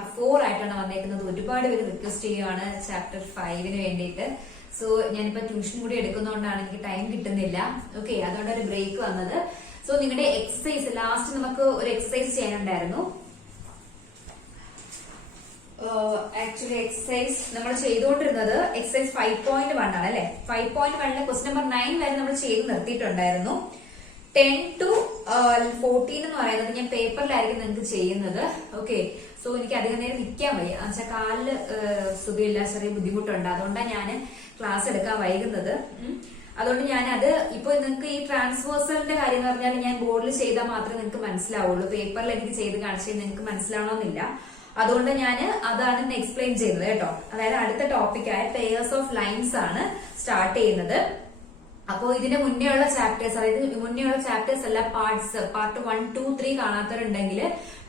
Part 4 ആയിട്ടാണ് വന്നേക്കുന്നത്. ഒരുപാട് പേര് റിക്വസ്റ്റ് ചെയ്യുകയാണ് ചാപ്റ്റർ 5 വേണ്ടിയിട്ട്. സോ ഞാനിപ്പോ ട്യൂഷൻ കൂടി എടുക്കുന്നതുകൊണ്ടാണ് എനിക്ക് ടൈം കിട്ടുന്നില്ല. ഓക്കെ, അതുകൊണ്ട് ഒരു ബ്രേക്ക് വന്നത്. സോ നിങ്ങളുടെ എക്സസൈസ് ലാസ്റ്റ് നമുക്ക് ഒരു എക്സസൈസ് ചെയ്യാനുണ്ടായിരുന്നു. ആക്ച്വലി എക്സസൈസ് നമ്മൾ ചെയ്തുകൊണ്ടിരുന്നത് എക്സസൈസ് 5.1 ആണ് അല്ലെ. 5.1 ക്വസ്റ്റ്യൻ നമ്പർ 9 വരെ നമ്മൾ ചെയ്ത് നിർത്തിയിട്ടുണ്ടായിരുന്നു. 10 to 14 എന്ന് പറയുന്നത് ഞാൻ പേപ്പറിലായിരിക്കും നിങ്ങൾക്ക് ചെയ്യുന്നത്. ഓക്കെ, സോ എനിക്ക് അധികം നേരം നിൽക്കാൻ വയ്യ. എന്നുവെച്ചാൽ കാലില് സുഖമില്ല, ചെറിയ ബുദ്ധിമുട്ടുണ്ട്. അതുകൊണ്ടാണ് ഞാൻ ക്ലാസ് എടുക്കാൻ വൈകുന്നത്. അതുകൊണ്ട് ഞാനത് ഇപ്പൊ നിങ്ങൾക്ക് ഈ ട്രാൻസ്വേഴ്സലിന്റെ കാര്യം എന്ന് പറഞ്ഞാൽ ഞാൻ ബോർഡിൽ ചെയ്താൽ മാത്രമേ നിങ്ങൾക്ക് മനസ്സിലാവുള്ളൂ. പേപ്പറിൽ എനിക്ക് ചെയ്ത് കാണിച്ചാൽ നിങ്ങൾക്ക് മനസ്സിലാവണമെന്നില്ല. അതുകൊണ്ട് ഞാൻ അതാണ് എക്സ്പ്ലെയിൻ ചെയ്യുന്നത് കേട്ടോ. അതായത് അടുത്ത ടോപ്പിക്കായ പെയേഴ്സ് ഓഫ് ലൈൻസ് ആണ് സ്റ്റാർട്ട് ചെയ്യുന്നത്. അപ്പോ ഇതിന്റെ മുന്നേയുള്ള ചാപ്റ്റേഴ്സ്, അതായത് മുന്നേയുള്ള ചാപ്റ്റേഴ്സ് അല്ല, പാർട്ട് 1, 2, 3 കാണാത്തവരുണ്ടെങ്കിൽ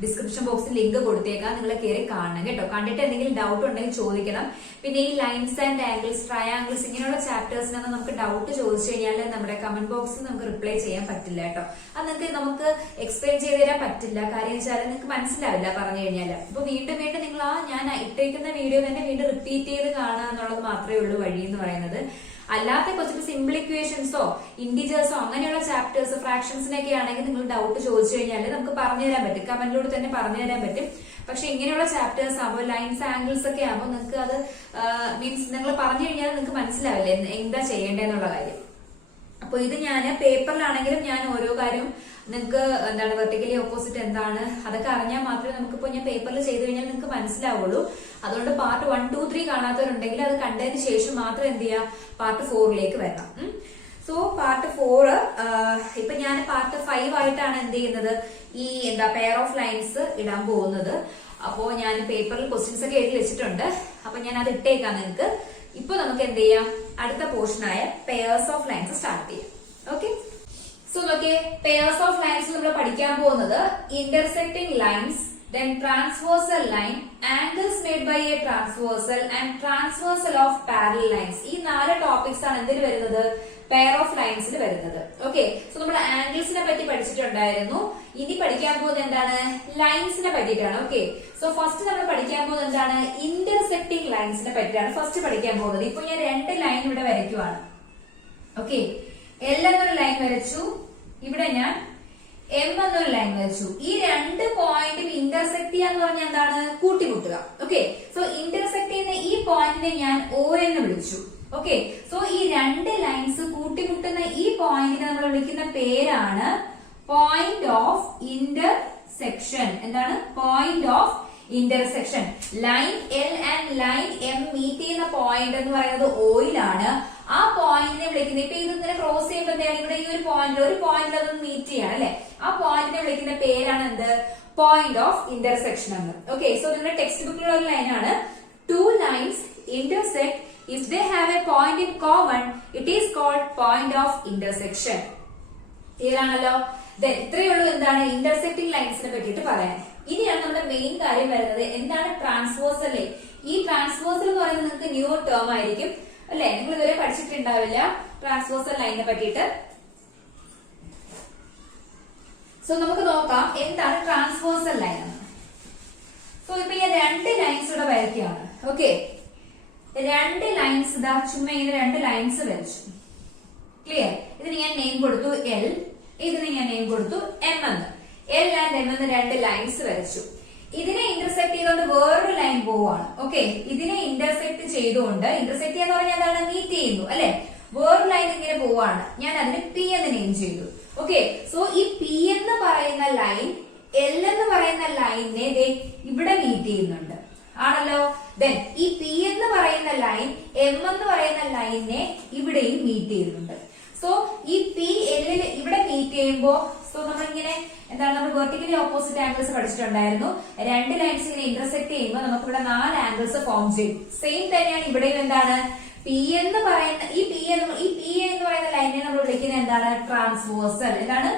ഡിസ്ക്രിപ്ഷൻ ബോക്സിൽ ലിങ്ക് കൊടുത്തേക്കാം. നിങ്ങൾ കയറി കാണണം കേട്ടോ. കണ്ടിട്ട് എന്തെങ്കിലും ഡൗട്ട് ഉണ്ടെങ്കിൽ ചോദിക്കണം. പിന്നെ ഈ ലൈൻസ് ആൻഡ് ആംഗിൾസ്, ട്രയാംഗിൾസ് ഇങ്ങനെയുള്ള ചാപ്റ്റേഴ്സിനൊന്നും നമുക്ക് ഡൗട്ട് ചോദിച്ചു കഴിഞ്ഞാൽ നമ്മുടെ കമന്റ് ബോക്സിൽ നമുക്ക് റിപ്ലൈ ചെയ്യാൻ പറ്റില്ല കേട്ടോ. അത് നമുക്ക് എക്സ്പ്ലെയിൻ ചെയ്ത് തരാൻ പറ്റില്ല. കാര്യം വെച്ചാൽ നിങ്ങൾക്ക് മനസ്സിലാവില്ല പറഞ്ഞു കഴിഞ്ഞാൽ. അപ്പൊ വീണ്ടും വീണ്ടും നിങ്ങൾ ഞാൻ ഇട്ടേക്കുന്ന വീഡിയോ തന്നെ വീണ്ടും റിപ്പീറ്റ് ചെയ്ത് കാണുക എന്നുള്ളത് മാത്രമേ ഉള്ളൂ വഴി എന്ന് പറയുന്നത്. അല്ലാത്ത കുറച്ച് സിമ്പിൾ ഇക്വേഷൻസോ ഇന്റിജേഴ്സോ അങ്ങനെയുള്ള ചാപ്റ്റേഴ്സ്, ഫ്രാക്ഷൻസിനൊക്കെ ആണെങ്കിൽ നിങ്ങൾ ഡൗട്ട് ചോദിച്ചു കഴിഞ്ഞാൽ നമുക്ക് പറഞ്ഞുതരാൻ പറ്റും. കമന്റിലൂടെ തന്നെ പറഞ്ഞുതരാൻ പറ്റും. പക്ഷെ ഇങ്ങനെയുള്ള ചാപ്റ്റേഴ്സ് ആകുമ്പോൾ ലൈൻസ് ആംഗിൾസ് ഒക്കെ ആകുമ്പോൾ നിങ്ങൾക്ക് അത് മീൻസ് നിങ്ങൾ പറഞ്ഞു കഴിഞ്ഞാൽ നിങ്ങൾക്ക് മനസ്സിലാവില്ലേ എന്താ ചെയ്യേണ്ടതെന്നുള്ള കാര്യം. അപ്പൊ ഇത് ഞാൻ പേപ്പറിലാണെങ്കിലും ഞാൻ ഓരോ കാര്യം നിങ്ങൾക്ക് എന്താണ് വെർട്ടിക്കലി ഓപ്പോസിറ്റ് എന്താണ് അതൊക്കെ അറിഞ്ഞാൽ മാത്രമേ നമുക്കിപ്പോ ഞാൻ പേപ്പറിൽ ചെയ്ത് കഴിഞ്ഞാൽ നിങ്ങൾക്ക് മനസ്സിലാവുള്ളൂ. അതുകൊണ്ട് പാർട്ട് 1, 2, 3 കാണാത്തവരുണ്ടെങ്കിൽ അത് കണ്ടതിന് ശേഷം മാത്രം എന്ത് ചെയ്യാം, പാർട്ട് 4ലേക്ക് വരണം. സോ പാർട്ട് 4 ഇപ്പൊ ഞാൻ പാർട്ട് 5 ആയിട്ടാണ് എന്ത് ചെയ്യുന്നത്, ഈ പെയർ ഓഫ് ലൈൻസ് ഇടാൻ പോകുന്നത്. അപ്പോ ഞാൻ പേപ്പറിൽ ക്വസ്റ്റ്യൻസ് ഒക്കെ എഴുതി വെച്ചിട്ടുണ്ട്. അപ്പൊ ഞാൻ അത് ഇട്ടേക്കാം നിങ്ങൾക്ക്. ഇപ്പൊ നമുക്ക് എന്ത് ചെയ്യാം, അടുത്ത പോർഷനായ പെയേഴ്സ് ഓഫ് ലൈൻസ് സ്റ്റാർട്ട് ചെയ്യാം. ഓക്കെ, സോ നോക്കിയേ, പെയേഴ്സ് ഓഫ് ലൈൻസ് നമ്മൾ പഠിക്കാൻ പോകുന്നത് intersecting lines, then transversal line, angles made by a transversal and transversal of parallel lines. ഈ 4 ടോപ്പിക്സ് ആണ് എന്തിൽ വരുന്നത്, പെയർ ഓഫ് ലൈൻസിൽ വരുന്നത്. ഓക്കെ, സോ നമ്മൾ ആംഗിൾസിനെ പറ്റി പഠിച്ചിട്ടുണ്ടായിരുന്നു. ഇനി പഠിക്കാൻ പോകുന്നത് എന്താണ്, ലൈൻസിനെ പറ്റിയിട്ടാണ്. ഓക്കെ, സോ ഫസ്റ്റ് നമ്മൾ പഠിക്കാൻ പോകുന്നത് എന്താണ്, ഇന്റർസെക്റ്റിംഗ് ലൈൻസിനെ പറ്റിയാണ് ഫസ്റ്റ് പഠിക്കാൻ പോകുന്നത്. ഇപ്പൊ ഞാൻ 2 ലൈൻ ഇവിടെ വരയ്ക്കുവാണ്. ഓക്കെ, എൽ എന്നൊരു ലൈൻ വരച്ചു, ഇവിടെ ഞാൻ എം എന്നൊരു ലൈൻ വരച്ചു. ഈ 2 പോയിന്റും ഇന്റർസെക്ട് ചെയ്യാന്ന് പറഞ്ഞാൽ എന്താണ്, കൂട്ടിമുട്ടുക. ഓക്കെ, സോ ഇന്റർസെക്ട് ചെയ്യുന്ന ഈ പോയിന്റിനെ ഞാൻ O എന്ന് വിളിച്ചു. ഓക്കെ, സോ ഈ 2 ലൈൻസ് കൂട്ടിമുട്ടുന്ന ഈ പോയിന്റിനെ നമ്മൾ വിളിക്കുന്ന പേരാണ് പോയിന്റ് ഓഫ് ഇന്റർസെക്ഷൻ. എന്താണ്, point of intersection. Line L and line M meet ചെയ്യുന്ന പോയിന്റ് എന്ന് പറയുന്നത് ഓയിലാണ്. ആ പോയിന്റിനെ വിളിക്കുന്നത്, ഇപ്പൊ ഇത് ഇങ്ങനെ ക്രോസ് ചെയ്യുമ്പോൾ എന്താണ്, ഇവിടെ ഈ ഒരു പോയിന്റ് അത് മീറ്റ് ചെയ്യാണ് അല്ലെ. ആ പോയിന്റിനെ വിളിക്കുന്ന പേരാണ് എന്ത്, പോയിന്റ് ഓഫ് ഇന്റർസെക്ഷൻ എന്ന്. ഓക്കെ, സോ നിങ്ങളുടെ ടെക്സ്റ്റ് ബുക്കിലുള്ള ഒരു ലൈനാണ്, 2 lines intersect if they have a point in common, it is called point of intersection. Clear ആണല്ലോ. ദെൻ ഇത്രയേ ഉള്ളൂ എന്താണ് ഇന്റർസെക്റ്റിംഗ് ലൈൻസിനെ പറ്റിയിട്ട് പറയാൻ. ഇനിയാണ് നമ്മുടെ മെയിൻ കാര്യം വരുന്നത്, എന്താണ് ട്രാൻസ്വേഴ്സൽ ലൈൻ. ഈ ട്രാൻസ്വേഴ്സൽ എന്ന് പറയുന്നത് നിങ്ങൾക്ക് ന്യൂ ടേം ആയിരിക്കും അല്ലെ, നിങ്ങൾ ഇതുവരെ പഠിച്ചിട്ടുണ്ടാവില്ല ട്രാൻസ്വേഴ്സൽ ലൈനിനെ പറ്റിയിട്ട്. സോ നമുക്ക് നോക്കാം എന്താണ് ട്രാൻസ്വേഴ്സൽ ലൈൻ എന്ന്. സോ ഇപ്പൊ ഞാൻ 2 ലൈൻസ് ഇവിടെ വരയ്ക്കുകയാണ്. ഓക്കെ, 2 ലൈൻസ് ഇതാ ചുമ്മാ ഇങ്ങനെ 2 ലൈൻസ് വരച്ചു. ക്ലിയർ. ഇതിന് ഞാൻ നെയിം കൊടുത്തു എൽ, ഇതിന് ഞാൻ നെയിം കൊടുത്തു എം എന്ന്. എൽ ആൻഡ് എം എന്ന് 2 ലൈൻസ് വരച്ചു. ഇതിനെ ഇന്റർസെക്ട് ചെയ്തുകൊണ്ട് വേറൊരു ലൈൻ പോവാണ്. ഓക്കെ, ഇതിനെ ഇന്റർസെക്ട് ചെയ്തുകൊണ്ട്, ഇന്റർസെക്ട് ചെയ്യാന്ന് പറഞ്ഞാൽ എന്താണ്, മീറ്റ് ചെയ്യുന്നു അല്ലെ. വേറൊരു ലൈൻ ഇങ്ങനെ പോവാണ്, ഞാൻ അതിന് പി എന്ന് നെയിം ചെയ്തു. ഓക്കെ, സോ ഈ പി എന്ന് പറയുന്ന ലൈൻ എൽ എന്ന് പറയുന്ന ലൈനിനെ ഇവിടെ മീറ്റ് ചെയ്യുന്നുണ്ട് ആണല്ലോ. ദെൻ ഈ പി എന്ന് പറയുന്ന ലൈൻ എം എന്ന് പറയുന്ന ലൈനിനെ ഇവിടെയും മീറ്റ് ചെയ്യുന്നുണ്ട്. സോ ഈ പി എല്ലിൽ ഇവിടെ മീറ്റ് ചെയ്യുമ്പോ സോ നമ്മളിങ്ങനെ എന്താണ്, നമ്മൾ വെർട്ടിക്കലി ഓപ്പോസിറ്റ് ആംഗിൾസ് പഠിച്ചിട്ടുണ്ടായിരുന്നു. 2 ലൈൻസ് ഇങ്ങനെ ഇന്റർസെക്ട് ചെയ്യുമ്പോൾ നമുക്ക് ഇവിടെ 4 ആംഗിൾസ് ഫോം ചെയ്യും. സെയിം തന്നെയാണ് ഇവിടെയും എന്താണ്, പി എന്ന് പറയുന്ന ഈ പി എന്ന് പറയുന്ന ലൈനിനെ നമ്മൾ വിളിക്കുന്നത് എന്താണ്, ട്രാൻസ്വേഴ്സൽ. എന്താണ്,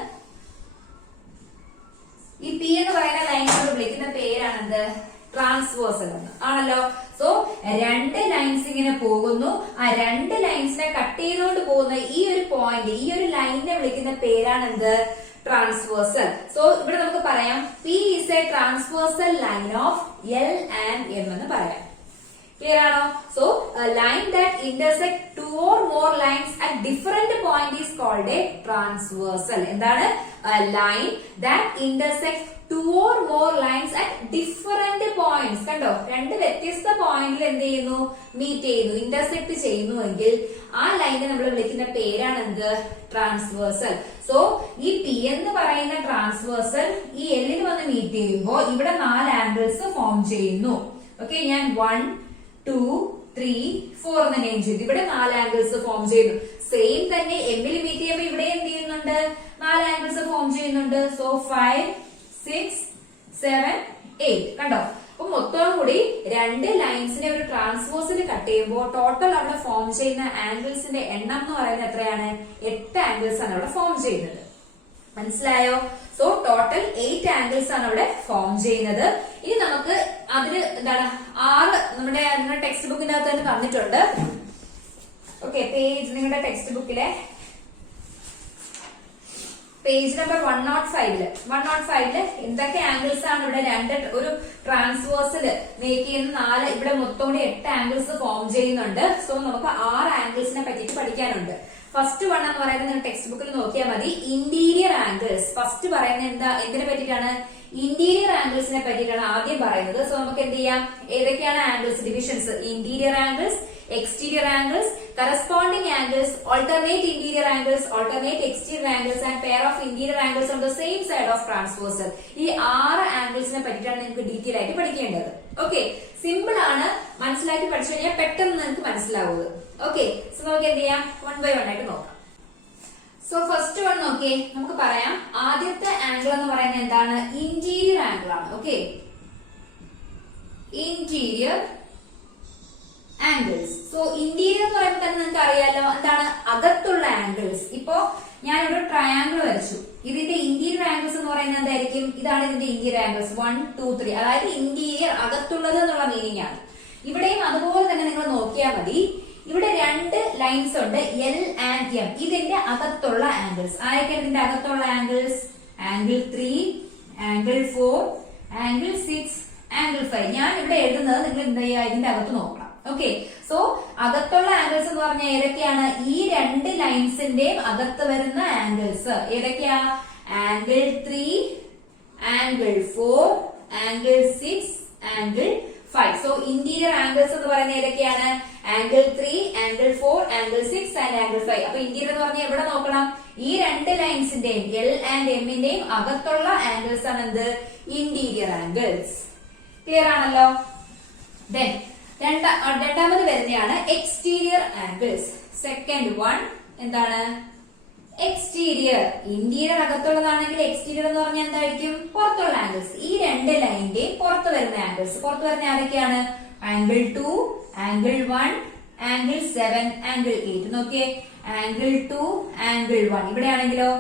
ഈ പി എന്ന് പറയുന്ന ലൈൻ നമ്മൾ വിളിക്കുന്ന പേരാണ് എന്ത്, ട്രാൻസ്വേഴ്സൽ എന്ന് ആണല്ലോ. സോ 2 ലൈൻസ് ഇങ്ങനെ പോകുന്നു. ആ 2 ലൈൻസിനെ കട്ട് ചെയ്തുകൊണ്ട് പോകുന്ന ഈ ഒരു പോയിന്റ്, ഈ ഒരു ലൈനിനെ വിളിക്കുന്ന പേരാണ് എന്ത്, ട്രാൻസ്വേഴ്സൽ. സോ ഇവിടെ നമുക്ക് പറയാം P is a transversal line of L and M എന്ന് പറയാം. Clear ആണോ? So a line that intersect two or more lines at different point is called a transversal. എന്താണ്? A line that intersect two or more lines at different points. കണ്ടോ, രണ്ട് വ്യത്യസ്ത പോയിന്റിൽ എന്ത് ചെയ്യുന്നു, മീറ്റ് ചെയ്യുന്നു, ഇന്റർസെക്ട് ചെയ്യുന്നുവെങ്കിൽ ആ ലൈനെ നമ്മൾ വിളിക്കുന്ന പേരാണ് എന്ത്, ട്രാൻസ്വേഴ്സൽ. സോ ഈ പി എന്ന് പറയുന്ന ട്രാൻസ്വേഴ്സൽ ഈ എല്ലിന് വന്ന് മീറ്റ് ചെയ്യുമ്പോൾ ഇവിടെ 4 ആംഗിൾസ് ഫോം ചെയ്യുന്നു. ഓക്കെ, ഞാൻ 1 2 3 4 എന്ന് നെയിം ചെയ്തു. ഇവിടെ 4 ആംഗിൾസ് ഫോം ചെയ്യുന്നു. സെയിം തന്നെ എമ്മിൽ മീറ്റ് ചെയ്യുമ്പോൾ ഇവിടെ എന്ത് ചെയ്യുന്നുണ്ട്, 4 ആംഗിൾസ് ഫോം ചെയ്യുന്നുണ്ട്. സോ 5 6 7 8. കണ്ടോ, അപ്പൊ മൊത്തം കൂടി 2 ലൈൻസിനെ ഒരു ട്രാൻസ്വേഴ്സിൽ കട്ട് ചെയ്യുമ്പോൾ ടോട്ടൽ അവിടെ ഫോം ചെയ്യുന്ന ആംഗിൾസിന്റെ എണ്ണം എന്ന് പറയുന്നത് എത്രയാണ്, 8 ആംഗിൾസ് ആണ് അവിടെ ഫോം ചെയ്യുന്നത്. മനസ്സിലായോ? സോ ടോട്ടൽ 8 ആംഗിൾസ് ആണ് അവിടെ ഫോം ചെയ്യുന്നത്. ഇനി നമുക്ക് അതിന് എന്താണ് 6 നമ്മുടെ ടെക്സ്റ്റ് ബുക്കിന്റെ അകത്ത് തന്നെ തന്നിട്ടുണ്ട്. ഓക്കെ, പേജ് നിങ്ങളുടെ ടെക്സ്റ്റ് ബുക്കിലെ പേജ് നമ്പർ 105 എന്തൊക്കെ ആംഗിൾസ് ആണ് ഇവിടെ ഒരു ട്രാൻസ്വേഴ്സിൽ മേക്ക് ചെയ്യുന്ന 4, ഇവിടെ മൊത്തം കൂടി 8 ആംഗിൾസ് ഫോം ചെയ്യുന്നുണ്ട്. സോ നമുക്ക് 6 ആംഗിൾസിനെ പറ്റിയിട്ട് പഠിക്കാനുണ്ട്. ഫസ്റ്റ് വൺ എന്ന് പറയുന്നത് നിങ്ങൾ ടെക്സ്റ്റ് ബുക്കിൽ നോക്കിയാൽ മതി, ഇന്റീരിയർ ആംഗിൾസ്. ഫസ്റ്റ് പറയുന്നത് എന്തിനെ പറ്റിയിട്ടാണ്, ഇന്റീരിയർ ആംഗിൾസിനെ പറ്റിയിട്ടാണ് ആദ്യം പറയുന്നത്. സോ നമുക്ക് എന്ത് ചെയ്യാം, ഏതൊക്കെയാണ് angles divisions, interior angles, exterior angles, corresponding angles, alternate interior angles, alternate exterior angles and pair of interior angles on the same side of transversal. ഈ 6 ആംഗിൾസിനെ പറ്റിയിട്ടാണ് നിങ്ങൾക്ക് ഡീറ്റെയിൽ ആയിട്ട് പഠിക്കേണ്ടത്. ഓക്കെ, സിമ്പിൾ ആണ്, മനസ്സിലാക്കി പഠിച്ചു കഴിഞ്ഞാൽ പെട്ടെന്ന് നിങ്ങൾക്ക് മനസ്സിലാവുന്നത്. ഓക്കെ, സോ നമുക്ക് എന്ത് ചെയ്യാം, 1 by 1 ആയിട്ട് നോക്കാം. സോ ഫസ്റ്റ് വൺ നോക്കിയേ, നമുക്ക് പറയാം ആദ്യത്തെ ആംഗിൾ എന്ന് പറയുന്നത് എന്താണ്, ഇന്റീരിയർ ആംഗിൾ ആണ്. Okay, interior angles. So interior എന്ന് പറയുമ്പോൾ തന്നെ നിങ്ങൾക്ക് അറിയാലോ എന്താണ്, അകത്തുള്ള ആംഗിൾസ്. ഇപ്പോ ഞാനൊരു ട്രയാംഗിൾ വരച്ചു, ഇതിന്റെ ഇന്റീരിയർ ആംഗിൾസ് എന്ന് പറയുന്നത് എന്തായിരിക്കും, ഇതാണ് ഇതിന്റെ ഇന്റീരിയർ ആംഗിൾസ് 1 2 3, അതായത് ഇന്റീരിയർ അകത്തുള്ളത് എന്നുള്ള മീനിങ് ആണ്. ഇവിടെയും അതുപോലെ തന്നെ നിങ്ങൾ നോക്കിയാൽ മതി, ഇവിടെ 2 ലൈൻസ് ഉണ്ട് എൽ ആൻഡ് എം, ഇതിന്റെ അകത്തുള്ള ആംഗിൾസ്. ആരൊക്കെയാണ് ഇതിന്റെ അകത്തുള്ള angles, angle 3, angle 4, angle 6, angle 5. ഞാൻ ഇവിടെ എഴുതുന്നത് നിങ്ങൾ എന്ത് ചെയ്യുക, ഇതിന്റെ അകത്ത് നോക്കണം. ഓക്കെ, സോ അകത്തുള്ള ആംഗിൾസ് എന്ന് പറഞ്ഞാൽ ഏതൊക്കെയാണ്, ഈ 2 ലൈൻസിന്റെയും അകത്ത് വരുന്ന ആംഗിൾസ് ഏതൊക്കെയാ, angle 3, angle 4, angle 6, angle 5. So interior angles എന്ന് പറയുന്നത് ഏതൊക്കെയാണ്, angle 3, angle 4, angle 6 and angle 5. അപ്പൊ ഇന്റീരിയർ എന്ന് പറഞ്ഞാൽ എവിടെ നോക്കണം, ഈ 2 ലൈൻസിന്റെയും എൽ ആൻഡ് എമ്മിന്റെയും അകത്തുള്ള ആംഗിൾസ് ആണ് എന്ത്, ഇന്റീരിയർ ആംഗിൾസ്. ക്ലിയർ ആണല്ലോ? ദെൻ രണ്ടാമത് വരുന്നതാണ് എക്സ്റ്റീരിയർ ആംഗിൾസ്. സെക്കൻഡ് വൺ എന്താണ്, എക്സ്റ്റീരിയർ. ഇന്റീരിയർ അകത്തുള്ളതാണെങ്കിൽ എക്സ്റ്റീരിയർ എന്ന് പറഞ്ഞാൽ എന്തായിരിക്കും, പുറത്തുള്ള ആംഗിൾസ്. ഈ 2 ലൈനിന്റെ പുറത്ത് വരുന്ന ആംഗിൾസ്, പുറത്ത് വരുന്ന ആരൊക്കെയാണ്, ആംഗിൾ 2, ആംഗിൾ 1, ആംഗിൾ 7, ആംഗിൾ 8. നോക്കിയേ, ആംഗിൾ 2, ആംഗിൾ 1. ഇവിടെ ആണെങ്കിലോ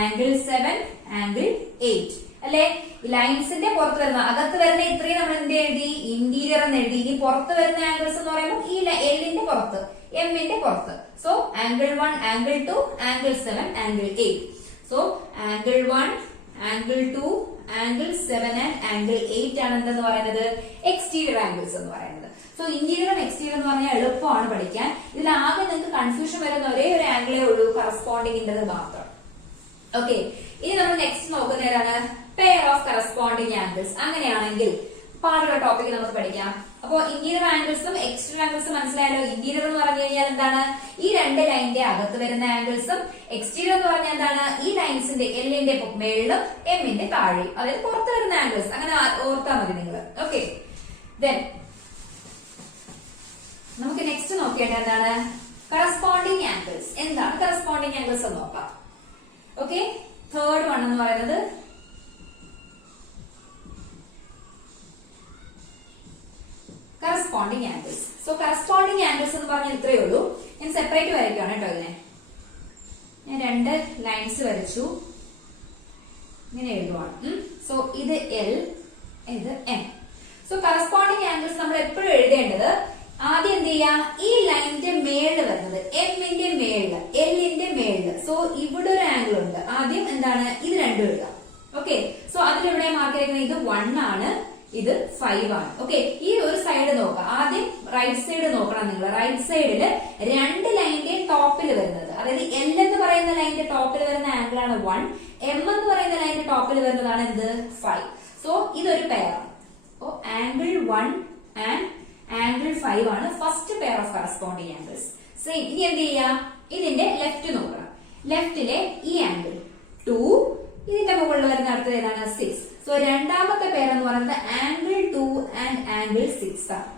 ആംഗിൾ 7, ആംഗിൾ 8 അല്ലെ. ലൈൻസിന്റെ പുറത്ത് വരുന്ന, അകത്ത് വരുന്ന ഇത്രയും നമ്മൾ എന്ത് എഴുതി, ഇന്റീരിയർ എന്ന് എഴുതി. ഇനി പുറത്ത് വരുന്ന ആംഗിൾസ് എന്ന് പറയുമ്പോൾ ഈ എല്ലിന്റെ പുറത്ത്, എമ്മിന്റെ പുറത്ത്. So angle 1, angle 2, angle 7, angle 8. So angle 1, angle 2, angle 7 and angle 8 ആണ് എന്തെന്ന് പറയുന്നത്, എക്സ്റ്റീരിയർ ആംഗിൾസ് എന്ന് പറയുന്നത്. സോ ഇന്റീരിയറും എക്സ്റ്റീരിയർ എന്ന് പറഞ്ഞാൽ എളുപ്പമാണ് പഠിക്കാൻ. ഇതിലാകെ നിങ്ങൾക്ക് കൺഫ്യൂഷൻ വരുന്ന ഒരേ ഒരു ആംഗിളേ ഉള്ളൂ, കറസ്പോണ്ടിങ്ങിന്റെ മാത്രം. ഓക്കെ, ഇനി നമ്മൾ നെക്സ്റ്റ് നോക്കുന്ന ഏതാണ്, പെയർ ഓഫ് കറസ്പോണ്ടിങ് ആംഗിൾസ്. അങ്ങനെയാണെങ്കിൽ പാടുള്ള ടോപ്പിക് നമുക്ക് പഠിക്കാം. അപ്പോ ഇന്റീരിയർ ആംഗിൾസും എക്സ്റ്റീരിയർ ആംഗിൾസും മനസ്സിലായാലോ. ഇന്റീരിയർ എന്ന് പറഞ്ഞു കഴിഞ്ഞാൽ എന്താണ്, ഈ 2 ലൈനിന്റെ അകത്ത് വരുന്ന ആംഗിൾസും, എക്സ്റ്റീരിയർ എന്ന് പറഞ്ഞാൽ എന്താണ്, ഈ ലൈൻസിന്റെ എല്ലിന്റെ മേളിലും എമ്മിന്റെ താഴെയും, അതായത് പുറത്ത് വരുന്ന ആംഗിൾസ്. അങ്ങനെ ഓർത്താൽ മതി നിങ്ങൾ. ഓക്കെ, ദെൻ നമുക്ക് നെക്സ്റ്റ് നോക്കേണ്ടത് എന്താണ്, കറസ്പോണ്ടിങ് ആംഗിൾസ്. എന്താണ് കറസ്പോണ്ടിങ് ആംഗിൾസ് എന്ന് നോക്കാം. ഓക്കെ, തേർഡ് വൺ എന്ന് പറയുന്നത് corresponding angles. So corresponding angles എന്ന് പറഞ്ഞാൽ ഇത്രയേ ഉള്ളൂ. ഞാൻ സെപ്പറേറ്റ് വരയ്ക്കുകയാണ് കേട്ടോ. ഇതിനെ ഞാൻ 2 ലൈൻസ് വരച്ചു, ഇങ്ങനെ എഴുതുവാണ്. സോ ഇത് എൽ, ഇത് എം. സോ കറസ്പോണ്ടിങ് ആംഗിൾസ് നമ്മൾ എപ്പോഴും എഴുതേണ്ടത്, ആദ്യം എന്ത് ചെയ്യാ, ഈ ലൈനിന്റെ മേളിൽ വരുന്നത് എമ്മിന്റെ മേളില്, എല്ലിന്റെ മേളില്. സോ ഇവിടെ ഒരു ആംഗിൾ ഉണ്ട്. ആദ്യം എന്താണ്, ഇത് 2 5 ആണ്. ഓക്കെ, ഈ ഒരു സൈഡ് നോക്കാം. ആദ്യം റൈറ്റ് സൈഡ് നോക്കണം നിങ്ങൾ. റൈറ്റ് സൈഡില് രണ്ട് ലൈനിന്റെ ടോപ്പിൽ വരുന്നത്, അതായത് എൽ എന്ന് പറയുന്ന ലൈനിന്റെ ടോപ്പിൽ വരുന്ന ആംഗിൾ ആണ് 1, എം എന്ന് പറയുന്ന ലൈനിന്റെ ടോപ്പിൽ വരുന്നതാണ് എന്ത് 5. സോ ഇതൊരു പെയറാണ്. അപ്പോ ആംഗിൾ 1 ആൻഡ് ആംഗിൾ 5 ആണ് first pair of corresponding angles. Same. ഇനി എന്ത് ചെയ്യാം, ഇതിന്റെ ലെഫ്റ്റ് നോക്കണം. ലെഫ്റ്റിലെ ഈ ആംഗിൾ 2, ഇതിന്റെ മുകളിൽ വരുന്ന അടുത്തത് ഏതാണ് 6. സോ രണ്ടാമത്തെ പേർ എന്ന് പറയുന്നത് ആംഗിൾ 2 ആൻഡ് ആംഗിൾ 6 ആണ്.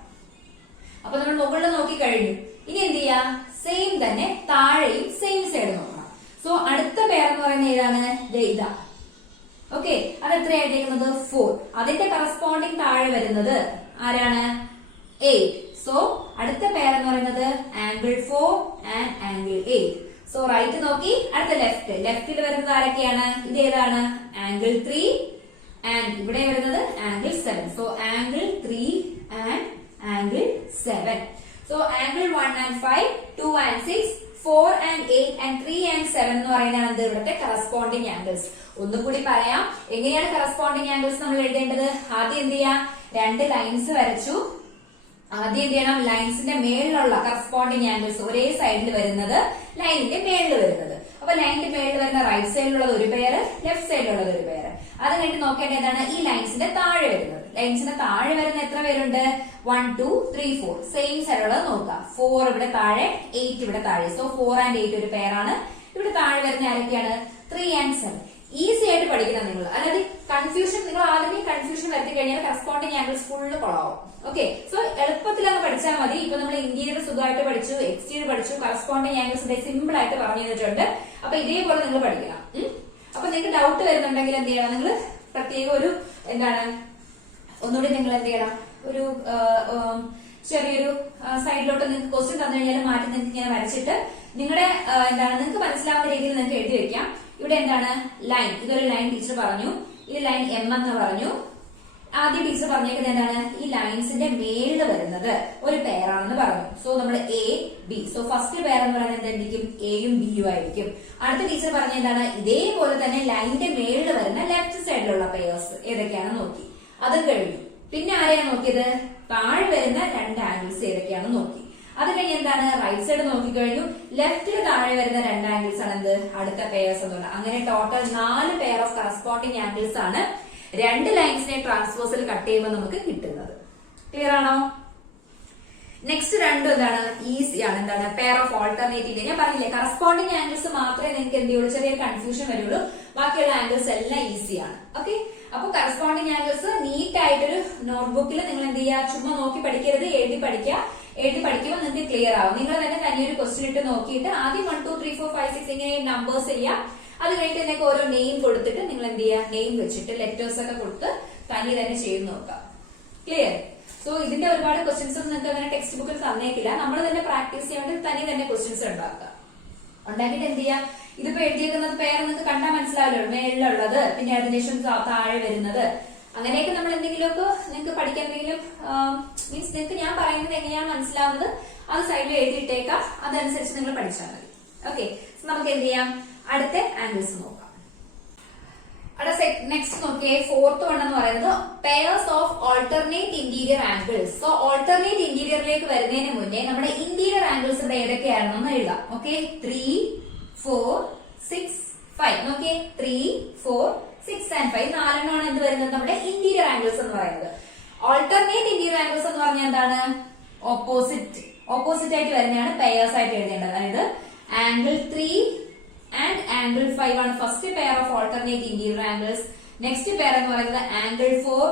അപ്പൊ നമ്മൾ മുകളിൽ നോക്കി കഴിഞ്ഞു. ഇനി എന്ത് ചെയ്യാം, സെയിം തന്നെ താഴെയും സെയിം സൈഡ് നോക്കണം. സോ അടുത്ത പേർ എന്ന് പറയുന്നത് ഏതാണ്, ഇതാ. ഓക്കെ, അത് എത്രയായിട്ടേക്കുന്നത് 4. അതിന്റെ കറസ്പോണ്ടിങ് താഴെ വരുന്നത് ആരാണ് 8. സോ അടുത്ത പേർ എന്ന് പറയുന്നത് angle 4 and angle 8. So right നോക്കി, അടുത്ത ലെഫ്റ്റ്. ലെഫ്റ്റിൽ വരുന്നത് ആരൊക്കെയാണ്, ഇത് ഏതാണ് ആംഗിൾ 3 ആൻഡ് ഇവിടെ വരുന്നത് angle 7. So angle 3 and angle 7. So angle 1 and 5, 2 and 6, 4 and 8 and 3 and 7 എന്ന് പറയുന്നതാണ് ഇവിടുത്തെ കറസ്പോണ്ടിങ് ആംഗിൾസ്. ഒന്നുകൂടി പറയാം, എങ്ങനെയാണ് കറസ്പോണ്ടിങ് ആംഗിൾസ് നമ്മൾ എഴുതേണ്ടത്. ആദ്യം എന്ത് ചെയ്യാം, രണ്ട് ലൈൻസ് വരച്ചു. ആദ്യം എന്ത് ചെയ്യണം, ലൈൻസിന്റെ മേളിലുള്ള കറസ്പോണ്ടിങ് ആംഗിൾസ് ഒരേ സൈഡിൽ വരുന്നത് ലൈനിന്റെ മേളിൽ വരുന്നത്. അപ്പൊ ലൈനിന്റെ മേളിൽ വരുന്ന റൈറ്റ് സൈഡിലുള്ളത് ഒരു പെയർ, ലെഫ്റ്റ് സൈഡിലുള്ളത് ഒരു പെയർ. അത് കഴിഞ്ഞിട്ട് നോക്കേണ്ടത് എന്താണ്, ഈ ലൈൻസിന്റെ താഴെ വരുന്നത്. ലൈൻസിന്റെ താഴെ വരുന്ന എത്ര പേരുണ്ട്, 1 2 3 4. സെയിം സൈഡിലുള്ളത് നോക്കാം. 4 ഇവിടെ താഴെ, 8 ഇവിടെ താഴെ. സോ 4 ആൻഡ് 8 ഒരു പെയറാണ്. ഇവിടെ താഴെ വരുന്ന ആരൊക്കെയാണ് 3 ആൻഡ് 7. ഈസി ആയിട്ട് പഠിക്കണം നിങ്ങൾ. അല്ലാതെ കൺഫ്യൂഷൻ, നിങ്ങൾ ആദ്യമേ കൺഫ്യൂഷൻ വരുത്തി കഴിഞ്ഞാൽ കറസ്പോണ്ടിങ് ആംഗിൾസ് ഫുള്ള് കൊളാവും. ഓക്കെ, സോ എളുപ്പത്തിൽ അങ്ങ് പഠിച്ചാൽ മതി. ഇപ്പൊ നമ്മൾ ഇന്റീരിയർ സുഖമായിട്ട് പഠിച്ചു, എക്സ്റ്റീരിയർ പഠിച്ചു, കറസ്പോണ്ടിങ് ആംഗിൾസ് സിമ്പിൾ ആയിട്ട് പറഞ്ഞു തന്നിട്ടുണ്ട്. അപ്പൊ ഇതേപോലെ നിങ്ങൾ പഠിക്കണം. അപ്പൊ നിങ്ങൾക്ക് ഡൗട്ട് വരുന്നുണ്ടെങ്കിൽ എന്ത് ചെയ്യണം, നിങ്ങൾ പ്രത്യേകം ഒരു എന്താണ് ഒന്നുകൂടി നിങ്ങൾ എന്ത് ചെയ്യണം, ഒരു ചെറിയൊരു സൈഡിലോട്ട് നിങ്ങൾക്ക് ക്വസ്റ്റ്യൻ തന്നു കഴിഞ്ഞാൽ മാറ്റി നിങ്ങൾക്ക് ഇങ്ങനെ വരച്ചിട്ട് നിങ്ങളുടെ എന്താണ് നിങ്ങൾക്ക് മനസ്സിലാവുന്ന രീതിയിൽ നിങ്ങൾക്ക് എഴുതി വെക്കാം. ഇവിടെ എന്താണ് ലൈൻ, ഇതൊരു ലൈൻ ടീച്ചർ പറഞ്ഞു, ഇത് ലൈൻ എം എന്ന് പറഞ്ഞു. ആദ്യം ടീച്ചർ പറഞ്ഞേക്കുന്നത് എന്താണ്, ഈ ലൈൻസിന്റെ മേളിൽ വരുന്നത് ഒരു പെയറാണെന്ന് പറഞ്ഞു. സോ നമ്മൾ A B. So first pair എന്ന് പറയുന്നത് എന്തായിരിക്കും, എയും ബിയും ആയിരിക്കും. അടുത്ത ടീച്ചർ പറഞ്ഞ എന്താണ്, ഇതേപോലെ തന്നെ ലൈനിന്റെ മേളിൽ വരുന്ന ലെഫ്റ്റ് സൈഡിലുള്ള പെയർസ് ഏതൊക്കെയാണെന്ന് നോക്കി. അതും കഴിഞ്ഞു. പിന്നെ ആരെയാണ് നോക്കിയത്, താഴെ വരുന്ന രണ്ട് ആംഗിൾസ് ഏതൊക്കെയാണെന്ന് നോക്കി. അത് കഴിഞ്ഞ് എന്താണ്, റൈറ്റ് സൈഡ് നോക്കിക്കഴിഞ്ഞു. ലെഫ്റ്റില് താഴെ വരുന്ന രണ്ട് ആംഗിൾസ് ആണ് എന്ത്, അടുത്ത പെയർസ് എന്നുള്ള. അങ്ങനെ total 4 pair of corresponding angles ആണ് രണ്ട് ലൈൻസിനെ ട്രാൻസ്വേഴ്സിൽ കട്ട് ചെയ്യുമ്പോൾ നമുക്ക് കിട്ടുന്നത്. ക്ലിയർ ആണോ? നെക്സ്റ്റ് രണ്ടും എന്താണ്, ഈസിയാണ്. എന്താണ്, പെയർ ഓഫ് ഓൾട്ടർനേറ്റീവ്. ഞാൻ പറഞ്ഞില്ലേ, കറസ്പോണ്ടിങ് ആംഗിൾസ് മാത്രമേ നിങ്ങൾക്ക് എന്ത് ചെയ്യുള്ളൂ, ചെറിയ കൺഫ്യൂഷൻ വരുള്ളൂ. ബാക്കിയുള്ള ആംഗിൾസ് എല്ലാം ഈസിയാണ്. ഓക്കെ, അപ്പൊ കറസ്പോണ്ടിങ് ആംഗിൾസ് നീറ്റ് ആയിട്ടൊരു നോട്ട്ബുക്കിൽ നിങ്ങൾ എന്ത് ചെയ്യുക, ചുമ്മാ നോക്കി പഠിക്കരുത്, എഴുതി പഠിക്കുക. എഴുതി പഠിക്കുമ്പോൾ നിങ്ങൾക്ക് ക്ലിയർ ആവും. നിങ്ങൾ തന്നെ തനിയൊരു ക്വസ്റ്റ്യൻ ഇട്ട് നോക്കിയിട്ട് ആദ്യം 1 2 3 4 5 6 ഇങ്ങനെ നമ്പേഴ്സ് ചെയ്യാം. അത് കഴിഞ്ഞിട്ട് നിങ്ങൾക്ക് ഓരോ നെയിം കൊടുത്തിട്ട് നിങ്ങൾ എന്ത് ചെയ്യുക, നെയിം വെച്ചിട്ട് ലെറ്റേഴ്സ് ഒക്കെ കൊടുത്ത് തനി തന്നെ ചെയ്ത് നോക്കാം. ക്ലിയർ? സോ ഇതിന്റെ ഒരുപാട് ക്വസ്റ്റ്യൻസ് നിങ്ങൾക്ക് അങ്ങനെ ടെക്സ്റ്റ് ബുക്കിൽ തന്നേക്കില്ല. നമ്മൾ തന്നെ പ്രാക്ടീസ് ചെയ്യാണ്ട് തനി തന്നെ ക്വസ്റ്റ്യൻസ് ഉണ്ടാക്കുക. ഉണ്ടാക്കിയിട്ട് എന്ത് ചെയ്യാം, ഇതിപ്പോ എഴുതിയേക്കുന്നത് പേര് നിങ്ങൾക്ക് കണ്ടാൽ മനസ്സിലാവല്ലോ, മേളിലുള്ളത്, പിന്നെ അതിനുശേഷം താഴെ വരുന്നത്, അങ്ങനെയൊക്കെ നമ്മൾ എന്തെങ്കിലുമൊക്കെ നിങ്ങൾക്ക് പഠിക്കാൻ എന്തെങ്കിലും മീൻസ് നിങ്ങൾക്ക് ഞാൻ പറയുന്നത് എങ്ങനെയാണ് മനസ്സിലാവുന്നത് അത് സൈഡിൽ എഴുതിയിട്ടേക്കാം. അതനുസരിച്ച് നിങ്ങൾ പഠിച്ചാൽ മതി. ഓക്കെ, നമുക്ക് എന്ത് ചെയ്യാം, അടുത്ത ആംഗിൾസ് നോക്കാം. അവിടെ നെക്സ്റ്റ് നോക്കിയേ, ഫോർത്ത് വൺ എന്ന് പറയുന്നത് pairs of alternate interior angles. So alternate ഇന്റീരിയറിലേക്ക് വരുന്നതിന് മുന്നേ നമ്മുടെ ഇന്റീരിയർ ആംഗിൾസ് ഇവിടെ ഏതൊക്കെയാണെന്ന് എഴുതാം. ഓക്കെ, 3 4 6 5. നോക്കിയേ, 3 4 6 and 5 നാലെണ്ണമാണ് എന്ത് വരുന്നത്, നമ്മുടെ ഇന്റീരിയർ ആംഗിൾസ് എന്ന് പറയുന്നത്. ഓൾട്ടർനേറ്റ് ഇന്റീരിയർ ആംഗിൾസ് എന്ന് പറഞ്ഞാൽ എന്താണ്, ഓപ്പോസിറ്റ് ആയിട്ട് വരുന്നതാണ് പെയർസ് ആയിട്ട് എഴുതേണ്ടത്. അതായത് ആംഗിൾ 3 ആൻഡ് ആംഗിൾ 5 ആണ് first pair of alternate interior angles. Next pair എന്ന് പറയുന്നത് ആംഗിൾ 4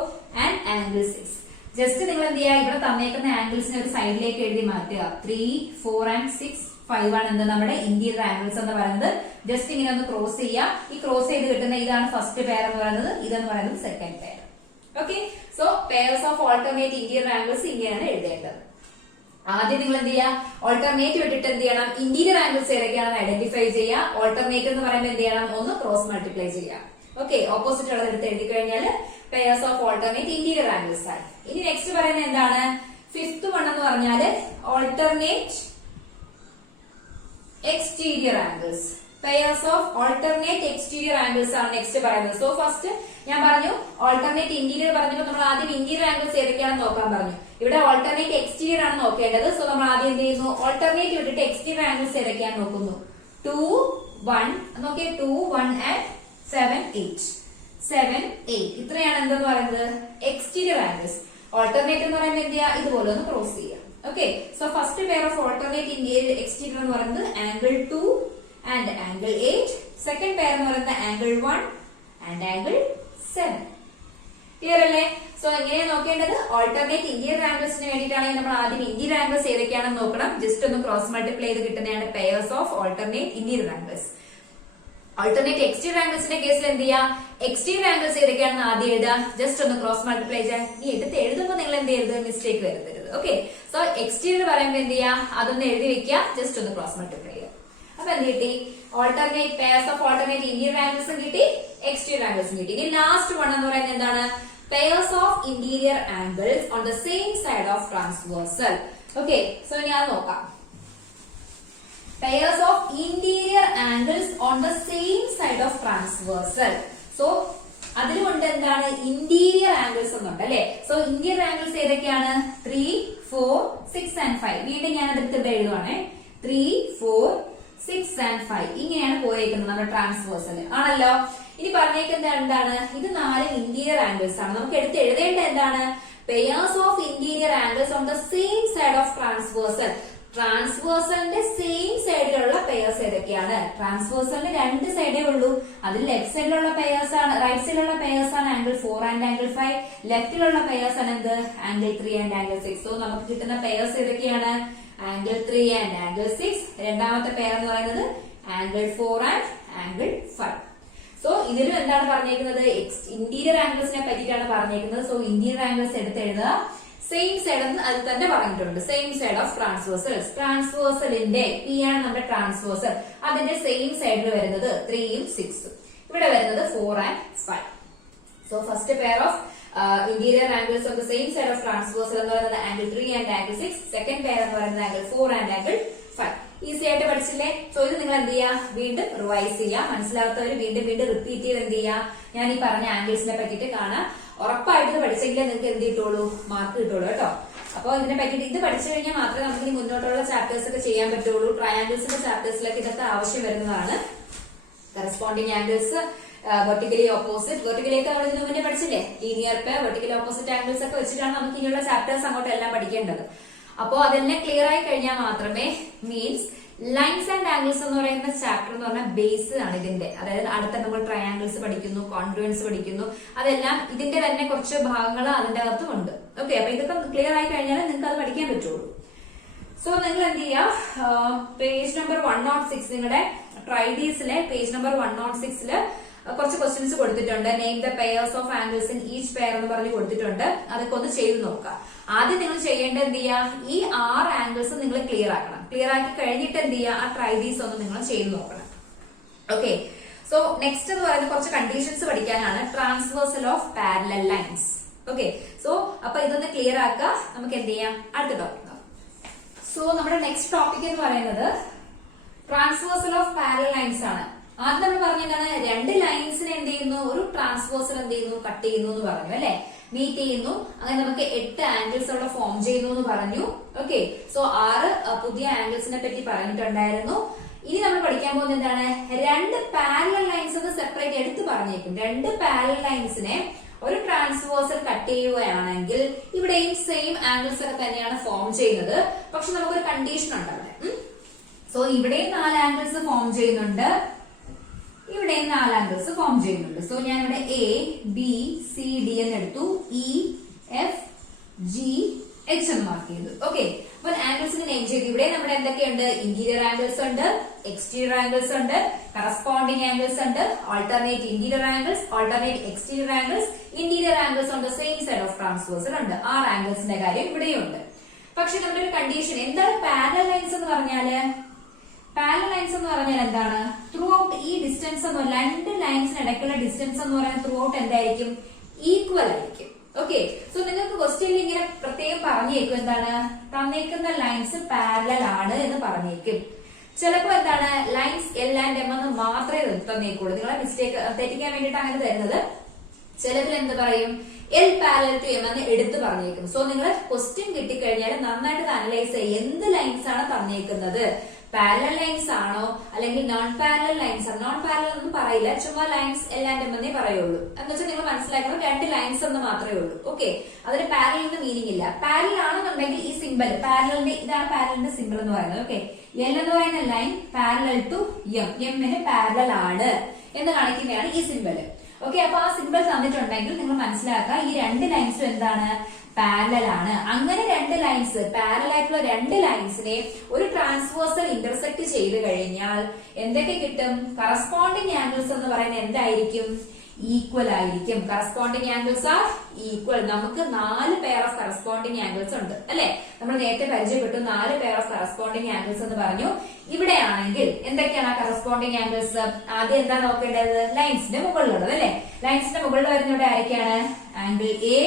ആൻഡ് ആംഗിൾ 6. ജസ്റ്റ് നിങ്ങൾ എന്ത് ചെയ്യുക, ഇവിടെ തന്നേക്കുന്ന ആംഗിൾസിനെ ഒരു സൈഡിലേക്ക് എഴുതി മാറ്റുക. 3 4 and 6 5 ആണ് എന്ത് നമ്മുടെ ഇന്റീരിയർ ആംഗിൾസ് എന്ന് പറയുന്നത്. ജസ്റ്റ് ഇങ്ങനെ ഒന്ന് ക്രോസ് ചെയ്യുക. ഈ ക്രോസ് ചെയ്ത് കിട്ടുന്ന ഇതാണ് ഫസ്റ്റ് പെയർ എന്ന് പറയുന്നത്, ഇതെന്ന് പറയുന്നത് second pair. Okay, so pairs of alternate interior angles ഇങ്ങനെയാണ് എഴുതേണ്ടത്. ആദ്യം നിങ്ങൾ എന്ത് ചെയ്യുക, ഓൾട്ടർനേറ്റ് വിട്ടിട്ട് എന്ത് ചെയ്യണം, ഇന്റീരിയർ ആംഗിൾസ് ഏതൊക്കെയാണെന്ന് ഐഡന്റിഫൈ ചെയ്യുക. ഓൾട്ടർനേറ്റ് എന്ന് പറയുമ്പോൾ എന്ത് ചെയ്യണം, ഒന്ന് ക്രോസ് മൾട്ടിപ്ലൈ ചെയ്യാം. ഓക്കെ, ഓപ്പോസിറ്റ് ഉള്ളത് എടുത്ത് എഴുതി കഴിഞ്ഞാൽ pairs of alternate interior angles ആയി. ഇനി നെക്സ്റ്റ് പറയുന്നത് എന്താണ്, ഫിഫ്ത് വൺ എന്ന് പറഞ്ഞാൽ alternate exterior angles. Pairs of alternate exterior angles ആണ് നെക്സ്റ്റ് പറയുന്നത്. സോ ഫസ്റ്റ് ഞാൻ പറഞ്ഞു ഓൾട്ടർനേറ്റ് ഇന്റീരിയർ പറഞ്ഞപ്പോൾ നമ്മൾ ആദ്യം ഇന്റീരിയർ ആംഗിൾസ് ഏതൊക്കെയാണെന്ന് നോക്കാൻ പറഞ്ഞു. ഇവിടെ ഓൾട്ടർനേറ്റ് എക്സ്റ്റീരിയർ ആണ് നോക്കേണ്ടത്. സോ നമ്മൾ ആദ്യം എന്ത് ചെയ്യുന്നു, ഓൾട്ടർനേറ്റ് വിട്ടിട്ട് എക്സ്റ്റീരിയർ ആംഗിൾസ് ഏതൊക്കെയാണെന്ന് നോക്കുന്നു. 2, 1 നോക്കിയേ, 2, 1 and 7, 8. 7, 8 ഇത്രയാണ് എന്തെന്ന് പറയുന്നത് എക്സ്റ്റീരിയർ ആംഗിൾസ്. ഓൾട്ടർനേറ്റ് എന്ന് പറയുമ്പോൾ എന്ത് ചെയ്യുക, ഇതുപോലെ ഒന്ന് ക്രോസ് ചെയ്യാം. Okay, so first pair of alternate interior exterior എന്ന് പറയുന്നത് angle 2 and angle 8. Second pair എന്ന് പറയുന്നത് ആംഗിൾ 1 ആൻഡ് ആംഗിൾ 7. ക്ലിയർ അല്ലേ? സോ എങ്ങനെയാണ് നോക്കേണ്ടത്, ഓൾട്ടർനേറ്റ് ഇന്റീരിയർ ആംഗിൾസിന് വേണ്ടിയിട്ടാണെങ്കിൽ നമ്മൾ ആദ്യം ഇന്റീരിയർ ആംഗിൾസ് ഏതൊക്കെയാണെന്ന് നോക്കണം. ജസ്റ്റ് ഒന്ന് ക്രോസ് മൾട്ടിപ്ലൈ ചെയ്ത് കിട്ടുന്നതാണ് pairs of alternate interior angles. Alternate exterior ആംഗിൾസിന്റെ കേസിൽ എന്ത് ചെയ്യാം, എക്സ്റ്റീരിയർ ആംഗിൾസ് ഏതൊക്കെയാണെന്ന് ആദ്യം എഴുതുക. ജസ്റ്റ് ഒന്ന് ക്രോസ് മൾട്ടിപ്ലൈ ചെയ്യാൻ. ഈ എടുത്ത് എഴുതുമ്പോൾ നിങ്ങൾ എന്ത് ചെയ്യരുത്, മിസ്റ്റേക്ക് വരുത്തരുത്. ഓക്കെ, സോ എക്സ്റ്റീരിയർ പറയുമ്പോൾ എന്ത് ചെയ്യാം, അതൊന്ന് എഴുതി വെക്കുക, ജസ്റ്റ് ഒന്ന് ക്രോസ് മൾട്ടിപ്ലൈ ചെയ്യുക. അപ്പൊ എന്ത് കിട്ടി, alternate pairs of alternate interior ആംഗിൾസും കിട്ടി, എക്സ്റ്റീരിയർ ആംഗിൾസും കിട്ടി. ഇനി ലാസ്റ്റ് വൺ എന്ന് പറയുന്നത് എന്താണ്, pairs of interior angles on the same side of transversal. Okay, so ഞാൻ നോക്കാം. Pairs of interior angles on the same side of transversal. So അതിലുണ്ട് എന്താണ്, ഇന്റീരിയർ ആംഗിൾസ് എന്നുണ്ട് അല്ലെ. സോ ഇന്റീരിയർ ആംഗിൾസ് ഏതൊക്കെയാണ്, 3, 4, 6 and 5. വീണ്ടും ഞാൻ എടുത്തിട്ട് എഴുതുവാണേ. 3, 4, 6 and 5 ഇങ്ങനെയാണ് പോയേക്കുന്നത് നമ്മുടെ ട്രാൻസ്വേഴ്സൽ ആണല്ലോ. ഇനി പറഞ്ഞേക്കുന്നത് എന്താണ്, ഇത് 4 ഇന്റീരിയർ ആംഗിൾസ് ആണ്. നമുക്ക് എടുത്ത് എഴുതേണ്ടത് എന്താണ്, pairs of interior angles on the same side of transversal. ട്രാൻസ്വേഴ്സലിന്റെ സെയിം സൈഡിലുള്ള പെയർസ് ഏതൊക്കെയാണ്, ട്രാൻസ്വേഴ്സലിന് 2 സൈഡേ ഉള്ളൂ. അതിൽ ലെഫ്റ്റ് സൈഡിലുള്ള പെയർസ് ആണ്, റൈറ്റ് സൈഡിലുള്ള പെയർസ് ആണ് ആംഗിൾ 4 ആൻഡ് ആംഗിൾ 5. ലെഫ്റ്റിലുള്ള പെയർസ് ആണ് എന്ത്, ആംഗിൾ 3 ആൻഡ് ആംഗിൾ 6. സോ നമുക്ക് കിട്ടുന്ന പെയർസ് ഏതൊക്കെയാണ്, ആംഗിൾ 3 ആൻഡ് ആംഗിൾ 6. രണ്ടാമത്തെ പെയർ എന്ന് പറയുന്നത് ആംഗിൾ 4 ആൻഡ് ആംഗിൾ 5. സോ ഇതിലും എന്താണ് പറഞ്ഞേക്കുന്നത്, ഇന്റീരിയർ ആംഗിൾസിനെ പറ്റിയിട്ടാണ് പറഞ്ഞേക്കുന്നത്. സോ ഇന്റീരിയർ ആംഗിൾസ് എടുത്ത് എഴുതുക. സെയിം സൈഡ് എന്ന് അതിൽ തന്നെ പറഞ്ഞിട്ടുണ്ട്, സെയിം സൈഡ് ഓഫ് ട്രാൻസ്വേഴ്സൽ. ട്രാൻസ്വേഴ്സലിന്റെ പി ആണ് നമ്മുടെ ട്രാൻസ്വേഴ്സൽ, അതിന്റെ സെയിം സൈഡിൽ വരുന്നത് 3ഉം 6ഉം, ഇവിടെ വരുന്നത് 4 and 5. So first pair of interior angles of the same side of transversal എന്ന് പറയുന്നത് angle 3 and angle 6. Second pair എന്ന് പറയുന്നത് ആംഗിൾ 4 ആൻഡ് ആംഗിൾ 5. ഈസി ആയിട്ട് പഠിച്ചില്ലേ? സോ ഇത് നിങ്ങൾ എന്ത് ചെയ്യുക, വീണ്ടും റിവൈസ് ചെയ്യുക. മനസ്സിലാത്തവർ വീണ്ടും വീണ്ടും റിപ്പീറ്റ് ചെയ്ത് എന്ത് ചെയ്യുക, ഞാൻ ഈ പറഞ്ഞ ആംഗിൾസിനെ പറ്റിയിട്ട് കാണാം. ഉറപ്പായിട്ട് ഇത് പഠിച്ചെങ്കിലേ നിങ്ങൾക്ക് എന്ത് കിട്ടുള്ളൂ, മാർക്ക് കിട്ടുള്ളൂ കേട്ടോ. അപ്പൊ ഇതിനെ പറ്റിയിട്ട് ഇത് പഠിച്ചു കഴിഞ്ഞാൽ മാത്രമേ നമുക്ക് ഇനി മുന്നോട്ടുള്ള ചാപ്റ്റേഴ്സ് ഒക്കെ ചെയ്യാൻ പറ്റുള്ളൂ. ട്രയാംഗിൾസിന്റെ ചാപ്റ്റേഴ്സിലൊക്കെ ഇതൊക്കെ ആവശ്യം വരുന്നതാണ്. കറസ്പോണ്ടിങ് ആംഗിൾസ്, വെർട്ടിക്കലി ഓപ്പോസിറ്റ്, വെർട്ടിക്കലിയൊക്കെ നമ്മൾ ഇതിനു മുന്നേ പഠിച്ചില്ലേ, linear pair, vertically opposite angles ഒക്കെ വെച്ചിട്ടാണ് നമുക്ക് ഇനിയുള്ള ചാപ്റ്റേഴ്സ് അങ്ങോട്ട് എല്ലാം പഠിക്കേണ്ടത്. അപ്പോ അതെല്ലാം ക്ലിയർ ആയി കഴിഞ്ഞാൽ മാത്രമേ, മീൻസ് ലൈൻസ് ആൻഡ് ആംഗിൾസ് എന്ന് പറയുന്ന ചാപ്റ്റർ എന്ന് പറഞ്ഞാൽ ബേസ് ആണ് ഇതിന്റെ. അതായത് അടുത്ത നമ്മൾ ട്രയാംഗിൾസ് പഠിക്കുന്നു, കോൺഗ്രുവൻസ് പഠിക്കുന്നു, അതെല്ലാം ഇതിന്റെ തന്നെ കുറച്ച് ഭാഗങ്ങൾ അതിന്റെ അകത്തും ഉണ്ട്. ഓക്കെ, അപ്പൊ ഇതൊക്കെ ക്ലിയർ ആയി കഴിഞ്ഞാൽ നിങ്ങൾക്ക് അത് പഠിക്കാൻ പറ്റുള്ളൂ. സോ നിങ്ങൾ എന്ത് ചെയ്യുക, പേജ് നമ്പർ 106 നിങ്ങളുടെ ട്രൈഡീസിലെ പേജ് നമ്പർ 106 കുറച്ച് ക്വസ്റ്റ്യൻസ് കൊടുത്തിട്ടുണ്ട്. Name the pairs of angles in each pair എന്ന് പറഞ്ഞ് കൊടുത്തിട്ടുണ്ട്. അതൊക്കെ ഒന്ന് ചെയ്ത് നോക്കുക. ആദ്യം നിങ്ങൾ ചെയ്യേണ്ടത് എന്ത് ചെയ്യുക, ഈ 6 ആംഗിൾസ് നിങ്ങൾ ക്ലിയർ ആക്കണം. ക്ലിയർ ആക്കി കഴിഞ്ഞിട്ട് എന്ത് ചെയ്യുക, ആ ട്രൈഡീസ് ഒന്ന് നിങ്ങൾ ചെയ്ത് നോക്കണം. ഓക്കെ, സോ നെക്സ്റ്റ് എന്ന് പറയുന്നത് കുറച്ച് കണ്ടീഷൻസ് പഠിക്കാനാണ്. Transversal of parallel lines. Okay, so അപ്പൊ ഇതൊന്ന് ക്ലിയർ ആക്കുക. നമുക്ക് എന്ത് ചെയ്യാം, അടുത്ത ടോപ്പിക്. സോ നമ്മുടെ നെക്സ്റ്റ് ടോപ്പിക് എന്ന് പറയുന്നത് ട്രാൻസ്വേഴ്സൽ ഓഫ് പാരലൽ ലൈൻസ് ആണ്. ആദ്യം നമ്മൾ പറഞ്ഞതാണ്, 2 ലൈൻസിനെ എന്ത് ചെയ്യുന്നു, ഒരു ട്രാൻസ്വേഴ്സൽ എന്ത് ചെയ്യുന്നു, കട്ട് ചെയ്യുന്നു എന്ന് പറഞ്ഞു അല്ലെ, മീറ്റ് ചെയ്യുന്നു. അങ്ങനെ നമുക്ക് 8 ആംഗിൾസ് അവിടെ ഫോം ചെയ്യുന്നു എന്ന് പറഞ്ഞു. ഓക്കെ, സോ 6 പുതിയ ആംഗിൾസിനെ പറ്റി പറഞ്ഞിട്ടുണ്ടായിരുന്നു. ഇനി നമ്മൾ പഠിക്കാൻ പോകുന്നത് എന്താണ്, 2 പാരലൽ ലൈൻസ് എന്ന് സെപ്പറേറ്റ് എടുത്ത് പറഞ്ഞേക്കും. 2 പാരലൽ ലൈൻസിനെ ഒരു ട്രാൻസ്വേഴ്സൽ കട്ട് ചെയ്യുകയാണെങ്കിൽ ഇവിടെയും സെയിം ആംഗിൾസ് ഒക്കെ തന്നെയാണ് ഫോം ചെയ്യുന്നത്. പക്ഷെ നമുക്കൊരു കണ്ടീഷൻ ഉണ്ട് അവിടെ. സോ ഇവിടെയും 4 ആംഗിൾസ് ഫോം ചെയ്യുന്നുണ്ട്, ഇവിടെയും 4 ആംഗിൾസ് ഫോം ചെയ്യുന്നുണ്ട്. സോ ഞാൻ ഇവിടെ എ ബി സി ഡി എന്ന് എടുത്തു, ഇ എഫ് ജി എച്ച് എന്ന് മാർക്ക് ചെയ്തു. ഓക്കെ, അപ്പോൾ ആംഗിൾസിന് നെയിം ചെയ്തു. ഇവിടെ നമ്മുടെ എന്തൊക്കെയുണ്ട്, ഇന്റീരിയർ ആംഗിൾസ് ഉണ്ട്, എക്സ്റ്റീരിയർ ആംഗിൾസ് ഉണ്ട്, കറസ്പോണ്ടിങ് ആംഗിൾസ് ഉണ്ട്, alternate interior angles, alternate exterior angles, interior angles on the same side of transversal ഉണ്ട്. 6 ആംഗിൾസിന്റെ കാര്യം ഇവിടെയും ഉണ്ട്. പക്ഷെ നമ്മുടെ ഒരു കണ്ടീഷൻ എന്താണ്, പാരലൽ ലൈൻസ് എന്ന് പറഞ്ഞാല്, പാരലൽ ലൈൻസ് എന്ന് പറഞ്ഞാൽ എന്താണ്, ത്രൂ ഔട്ട് ഈ ഡിസ്റ്റൻസ് എന്ന് 2 ലൈൻസിന് ഇടയ്ക്കുള്ള ഡിസ്റ്റൻസ് എന്ന് പറയുന്നത് ത്രൂ ഔട്ട് എന്തായിരിക്കും, ഈക്വൽ ആയിരിക്കും. ഓക്കെ, സോ നിങ്ങൾക്ക് ക്വസ്റ്റ്യനിൽ ഇങ്ങനെ പ്രത്യേകം പറഞ്ഞേക്കും എന്താണ്, തന്നേക്കുന്ന ലൈൻസ് പാരലൽ ആണ് എന്ന് പറഞ്ഞേക്കും. ചിലപ്പോ എന്താണ്, ലൈൻസ് എൽ ആൻഡ് എം എന്ന് മാത്രമേ തന്നേക്കുള്ളൂ. നിങ്ങളെ മിസ്റ്റേക്ക് തെറ്റിക്കാൻ വേണ്ടിയിട്ട് അങ്ങനെ തരുന്നത്. ചിലതിൽ എന്ത് പറയും എൽ പാരലൽ ടു എം എന്ന് എടുത്തു പറഞ്ഞേക്കും. സോ നിങ്ങൾ ക്വസ്റ്റ്യൻ കിട്ടിക്കഴിഞ്ഞാൽ നന്നായിട്ട് അനലൈസ് ചെയ്യുക. എന്ത് ലൈൻസ് ആണ് തന്നേക്കുന്നത്, പാരലൽ ലൈൻസ് ആണോ അല്ലെങ്കിൽ നോൺ പാരലൽ ലൈൻസ് ആണ്. നോൺ പാരലൽ ഒന്നും പറയില്ല, ചുമ്മാ ലൈൻസ് എല്ലാം എന്നേ പറയുള്ളൂ. എന്ന് വെച്ചാൽ നിങ്ങൾ മനസ്സിലാക്കണം 2 ലൈൻസ് എന്ന് മാത്രമേ ഉള്ളൂ. ഓക്കെ, അതിന് പാരലലിന് മീനിങ് ഇല്ല. പാരലൽ ആണെന്നുണ്ടെങ്കിൽ ഈ സിമ്പിൾ പാരലലിന്റെ ഇതാണ് പാരലലിന്റെ സിമ്പിൾ എന്ന് പറയുന്നത്. ഓക്കെ, എൽ എന്ന് പറയുന്ന ലൈൻ പാരലൽ ടു എം, എമ്മിന് പാരലൽ ആണ് എന്ന് കാണിക്കുന്നതാണ് ഈ സിമ്പിൾ. ഓക്കെ, അപ്പൊ ആ സിമ്പിൾ തന്നിട്ടുണ്ടെങ്കിൽ നിങ്ങൾ മനസ്സിലാക്കുക ഈ 2 ലൈൻസും എന്താണ്, പാരലൽ ആണ്. അങ്ങനെ 2 ലൈൻസ് പാരലൽ ആയിട്ടുള്ള 2 ലൈൻസിനെ ഒരു ട്രാൻസ്വേഴ്സൽ ഇന്റർസെക്ട് ചെയ്ത് കഴിഞ്ഞാൽ എന്തൊക്കെ കിട്ടും, കറസ്പോണ്ടിങ് ആംഗിൾസ് എന്ന് പറയുന്നത് എന്തായിരിക്കും, ഈക്വൽ ആയിരിക്കും. Corresponding angles are equal. നമുക്ക് 4 പെയർ ഓഫ് കറസ്പോണ്ടിങ് ആംഗിൾസ് ഉണ്ട് അല്ലെ, നമ്മൾ നേരത്തെ പരിചയപ്പെട്ടു 4 പെയർ ഓഫ് കറസ്പോണ്ടിങ് ആംഗിൾസ് എന്ന് പറഞ്ഞു. ഇവിടെ ആണെങ്കിൽ എന്തൊക്കെയാണ് ആ കറസ്പോണ്ടിങ് ആംഗിൾസ്, ആദ്യം എന്താ നോക്കേണ്ടത്, ലൈൻസിന്റെ മുകളിലുള്ളത് അല്ലെ. ലൈൻസിന്റെ മുകളിൽ വരുന്നവിടെ ആരൊക്കെയാണ്, angle A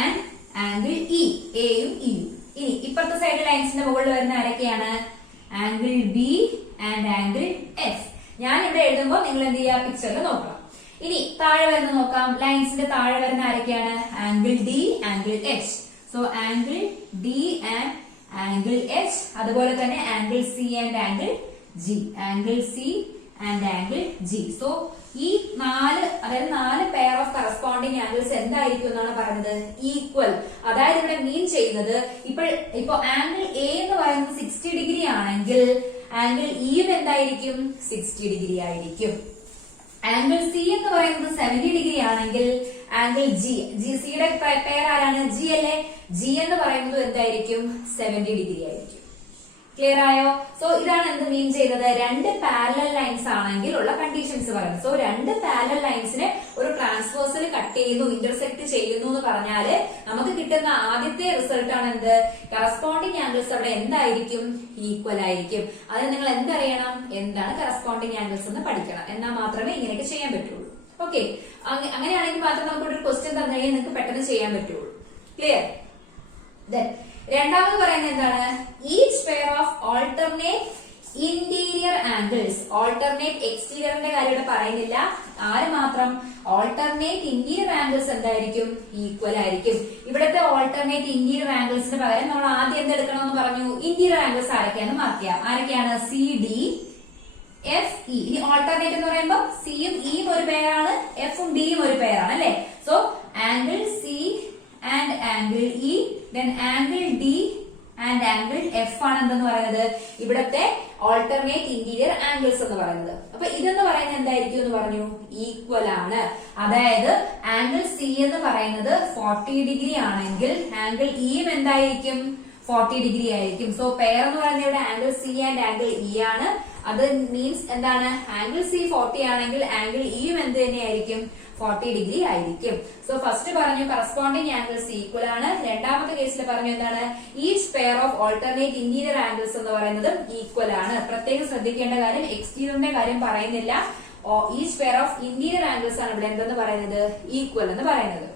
and angle E, എയും ഇയും. ഇനി ഇപ്പുറത്തെ സൈഡ് ലൈൻസിന്റെ മുകളിൽ വരുന്ന ആരൊക്കെയാണ്, angle B and angle F. ഞാൻ ഇവിടെ എഴുതുമ്പോൾ നിങ്ങൾ എന്ത് ചെയ്യുക, പിക്ചറിൽ നോക്കണം. ഇനി താഴെ വരുന്ന നോക്കാം, ലൈൻസിന്റെ താഴെ വരുന്ന ആരൊക്കെയാണ്, angle D angle H. So angle D and angle H, അതുപോലെ തന്നെ angle C and angle G, angle C and angle G. So ഈ 4 പെയർ ഓഫ് കറസ്പോണ്ടിങ് ആംഗിൾസ് എന്തായിരിക്കും എന്നാണ് പറയുന്നത്, ഈക്വൽ. അതായത് ഇവിടെ മീൻ ചെയ്യുന്നത് ഇപ്പൊ ആംഗിൾ എ എന്ന് പറയുന്നത് 60 ഡിഗ്രി ആണെങ്കിൽ ആംഗിൾ ഇയും എന്തായിരിക്കും, 60 ഡിഗ്രി ആയിരിക്കും. ആംഗിൾ സി എന്ന് പറയുന്നത് 70 ഡിഗ്രി ആണെങ്കിൽ ആംഗിൾ ജി സിയുടെ പെയർ ആരാണ്, ജി അല്ലേ, ജി എന്ന് പറയുന്നത് എന്തായിരിക്കും, 70 ഡിഗ്രി ആയിരിക്കും. ക്ലിയർ ആയോ? സോ ഇതാണ് എന്ത് മീൻ ചെയ്തത്, 2 പാരലൽ ലൈൻസ് ആണെങ്കിൽ ഉള്ള കണ്ടീഷൻസ് പറയുന്നത്. സോ 2 പാരലൽ ലൈൻസിനെ ഒരു ട്രാൻസ്വേഴ്സൽ കട്ട് ചെയ്യുന്നു, ഇന്റർസെക്ട് ചെയ്യുന്നു എന്ന് പറഞ്ഞാല് നമുക്ക് കിട്ടുന്ന ആദ്യത്തെ റിസൾട്ട് ആണ് എന്ത്, കറസ്പോണ്ടിങ് ആംഗിൾസ് അവിടെ എന്തായിരിക്കും, ഈക്വൽ ആയിരിക്കും. അതിന് നിങ്ങൾ എന്തറിയണം, എന്താണ് കറസ്പോണ്ടിങ് ആംഗിൾസ് എന്ന് പഠിക്കണം. എന്നാൽ മാത്രമേ ഇങ്ങനെയൊക്കെ ചെയ്യാൻ പറ്റുള്ളൂ. ഓക്കെ, അങ്ങനെയാണെങ്കിൽ മാത്രം നമുക്ക് ഒരു ക്വസ്റ്റ്യൻ തന്നു കഴിഞ്ഞാൽ നിങ്ങൾക്ക് പെട്ടെന്ന് ചെയ്യാൻ പറ്റുള്ളൂ. ക്ലിയർ? രണ്ടാമത് പറയുന്നത് എന്താണ്, each pair of alternate interior angles. Alternate എക്സ്റ്റീരിയറിന്റെ കാര്യം ഇവിടെ പറയുന്നില്ല, ആര് മാത്രം, ഓൾട്ടർനേറ്റ് ഇന്റീരിയർ ആംഗിൾസ് എന്തായിരിക്കും, ഈക്വൽ ആയിരിക്കും. ഇവിടുത്തെ ഓൾട്ടർനേറ്റ് ഇന്റീരിയർ ആംഗിൾസിന് പകരം നമ്മൾ ആദ്യം എന്തെടുക്കണമെന്ന് പറഞ്ഞു, ഇന്റീരിയർ ആംഗിൾസ് ആരൊക്കെയാണ് മാർക്ക് ചെയ്യാം. ആരൊക്കെയാണ്, സി ഡി എഫ് ഇ. ഇനി ഓൾട്ടർനേറ്റ് എന്ന് പറയുമ്പോൾ സിയും ഇയും ഒരു പെയറാണ്, എഫും ഡിയും ഒരു പെയറാണ് അല്ലെ. So angle C and angle E, then angle D and angle F ആണ് എന്തെന്ന് പറയുന്നത്, ഇവിടത്തെ ഓൾട്ടർനേറ്റ് ഇന്റീരിയർ ആംഗിൾസ് എന്ന് പറയുന്നത്. അപ്പൊ ഇതെന്ന് പറയുന്നത് എന്തായിരിക്കും എന്ന് പറഞ്ഞു, ഈക്വൽ ആണ്. അതായത് ആംഗിൾ സി എന്ന് പറയുന്നത് 40 ഡിഗ്രി ആണെങ്കിൽ ആംഗിൾ ഇയും എന്തായിരിക്കും, 40 ഡിഗ്രി ആയിരിക്കും. സോ പെയർ എന്ന് പറയുന്നത് ഇവിടെ angle C and angle E ആണ്. അത് മീൻസ് എന്താണ്, ആംഗിൾ സി 40 ആണെങ്കിൽ ആംഗിൾ ഇയും എന്ത് തന്നെയായിരിക്കും, 40 ഡിഗ്രി ആയിരിക്കും. സോ ഫസ്റ്റ് പറഞ്ഞു കറസ്പോണ്ടിങ് ആംഗിൾസ് ഈക്വൽ ആണ്. രണ്ടാമത്തെ കേസിൽ പറഞ്ഞു എന്താണ്, each pair of alternate interior angles എന്ന് പറയുന്നത് ഈക്വൽ ആണ്. പ്രത്യേകം ശ്രദ്ധിക്കേണ്ട കാര്യം, എക്സ്റ്റീരിയറിന്റെ കാര്യം പറയുന്നില്ല, each pair of interior angles ആണ് ഇവിടെ എന്തെന്ന് പറയുന്നത്, ഈക്വൽ എന്ന് പറയുന്നത്.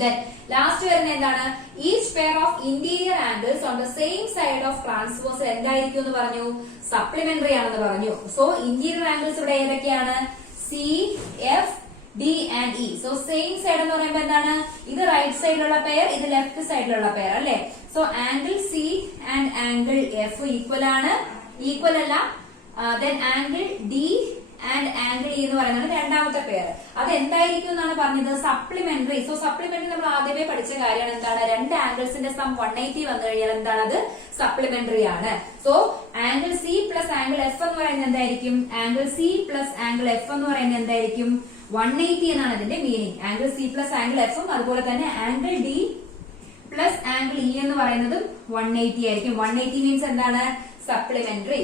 Then ലാസ്റ്റ് വരുന്ന എന്താണ്, each pair of interior angles on the same side of transverse എന്തായിരിക്കും എന്ന് പറഞ്ഞു, സപ്ലിമെന്ററി ആണെന്ന് പറഞ്ഞു. സോ ഇന്റീരിയർ ആംഗിൾസ് ഇവിടെ ഏതൊക്കെയാണ്, C F D and E. So same side എന്ന് പറയുമ്പോൾ എന്താണ്, ഇത് റൈറ്റ് സൈഡിലുള്ള പെയർ, ഇത് ലെഫ്റ്റ് സൈഡിലുള്ള പെയർ അല്ലെ. So angle C and angle F equal ആണ്, ഈക്വൽ അല്ല. Then angle D and angle E എന്ന് പറയുന്നത് രണ്ടാമത്തെ പെയർ. അത് എന്തായിരിക്കും എന്നാണ് പറഞ്ഞത്, സപ്ലിമെന്ററി. സോ സപ്ലിമെന്ററി നമ്മൾ ആദ്യമേ പഠിച്ച കാര്യമാണ്, എന്താണ്, 2 ആംഗിൾസിന്റെ സം 180 വന്നു കഴിഞ്ഞാൽ എന്താണ്, അത് സപ്ലിമെന്ററി ആണ്. So angle C plus angle F എന്ന് പറയുന്നത് എന്തായിരിക്കും, angle C plus angle F എന്ന് പറയുന്നത് എന്തായിരിക്കും, 180 എന്നാണ് ഇതിന്റെ meaning. Angle C plus angle എഫും അതുപോലെ തന്നെ angle D plus angle E എന്ന് പറയുന്നതും 180 ആയിരിക്കും. 180 മീൻസ് എന്താണ്, സപ്ലിമെന്ററി.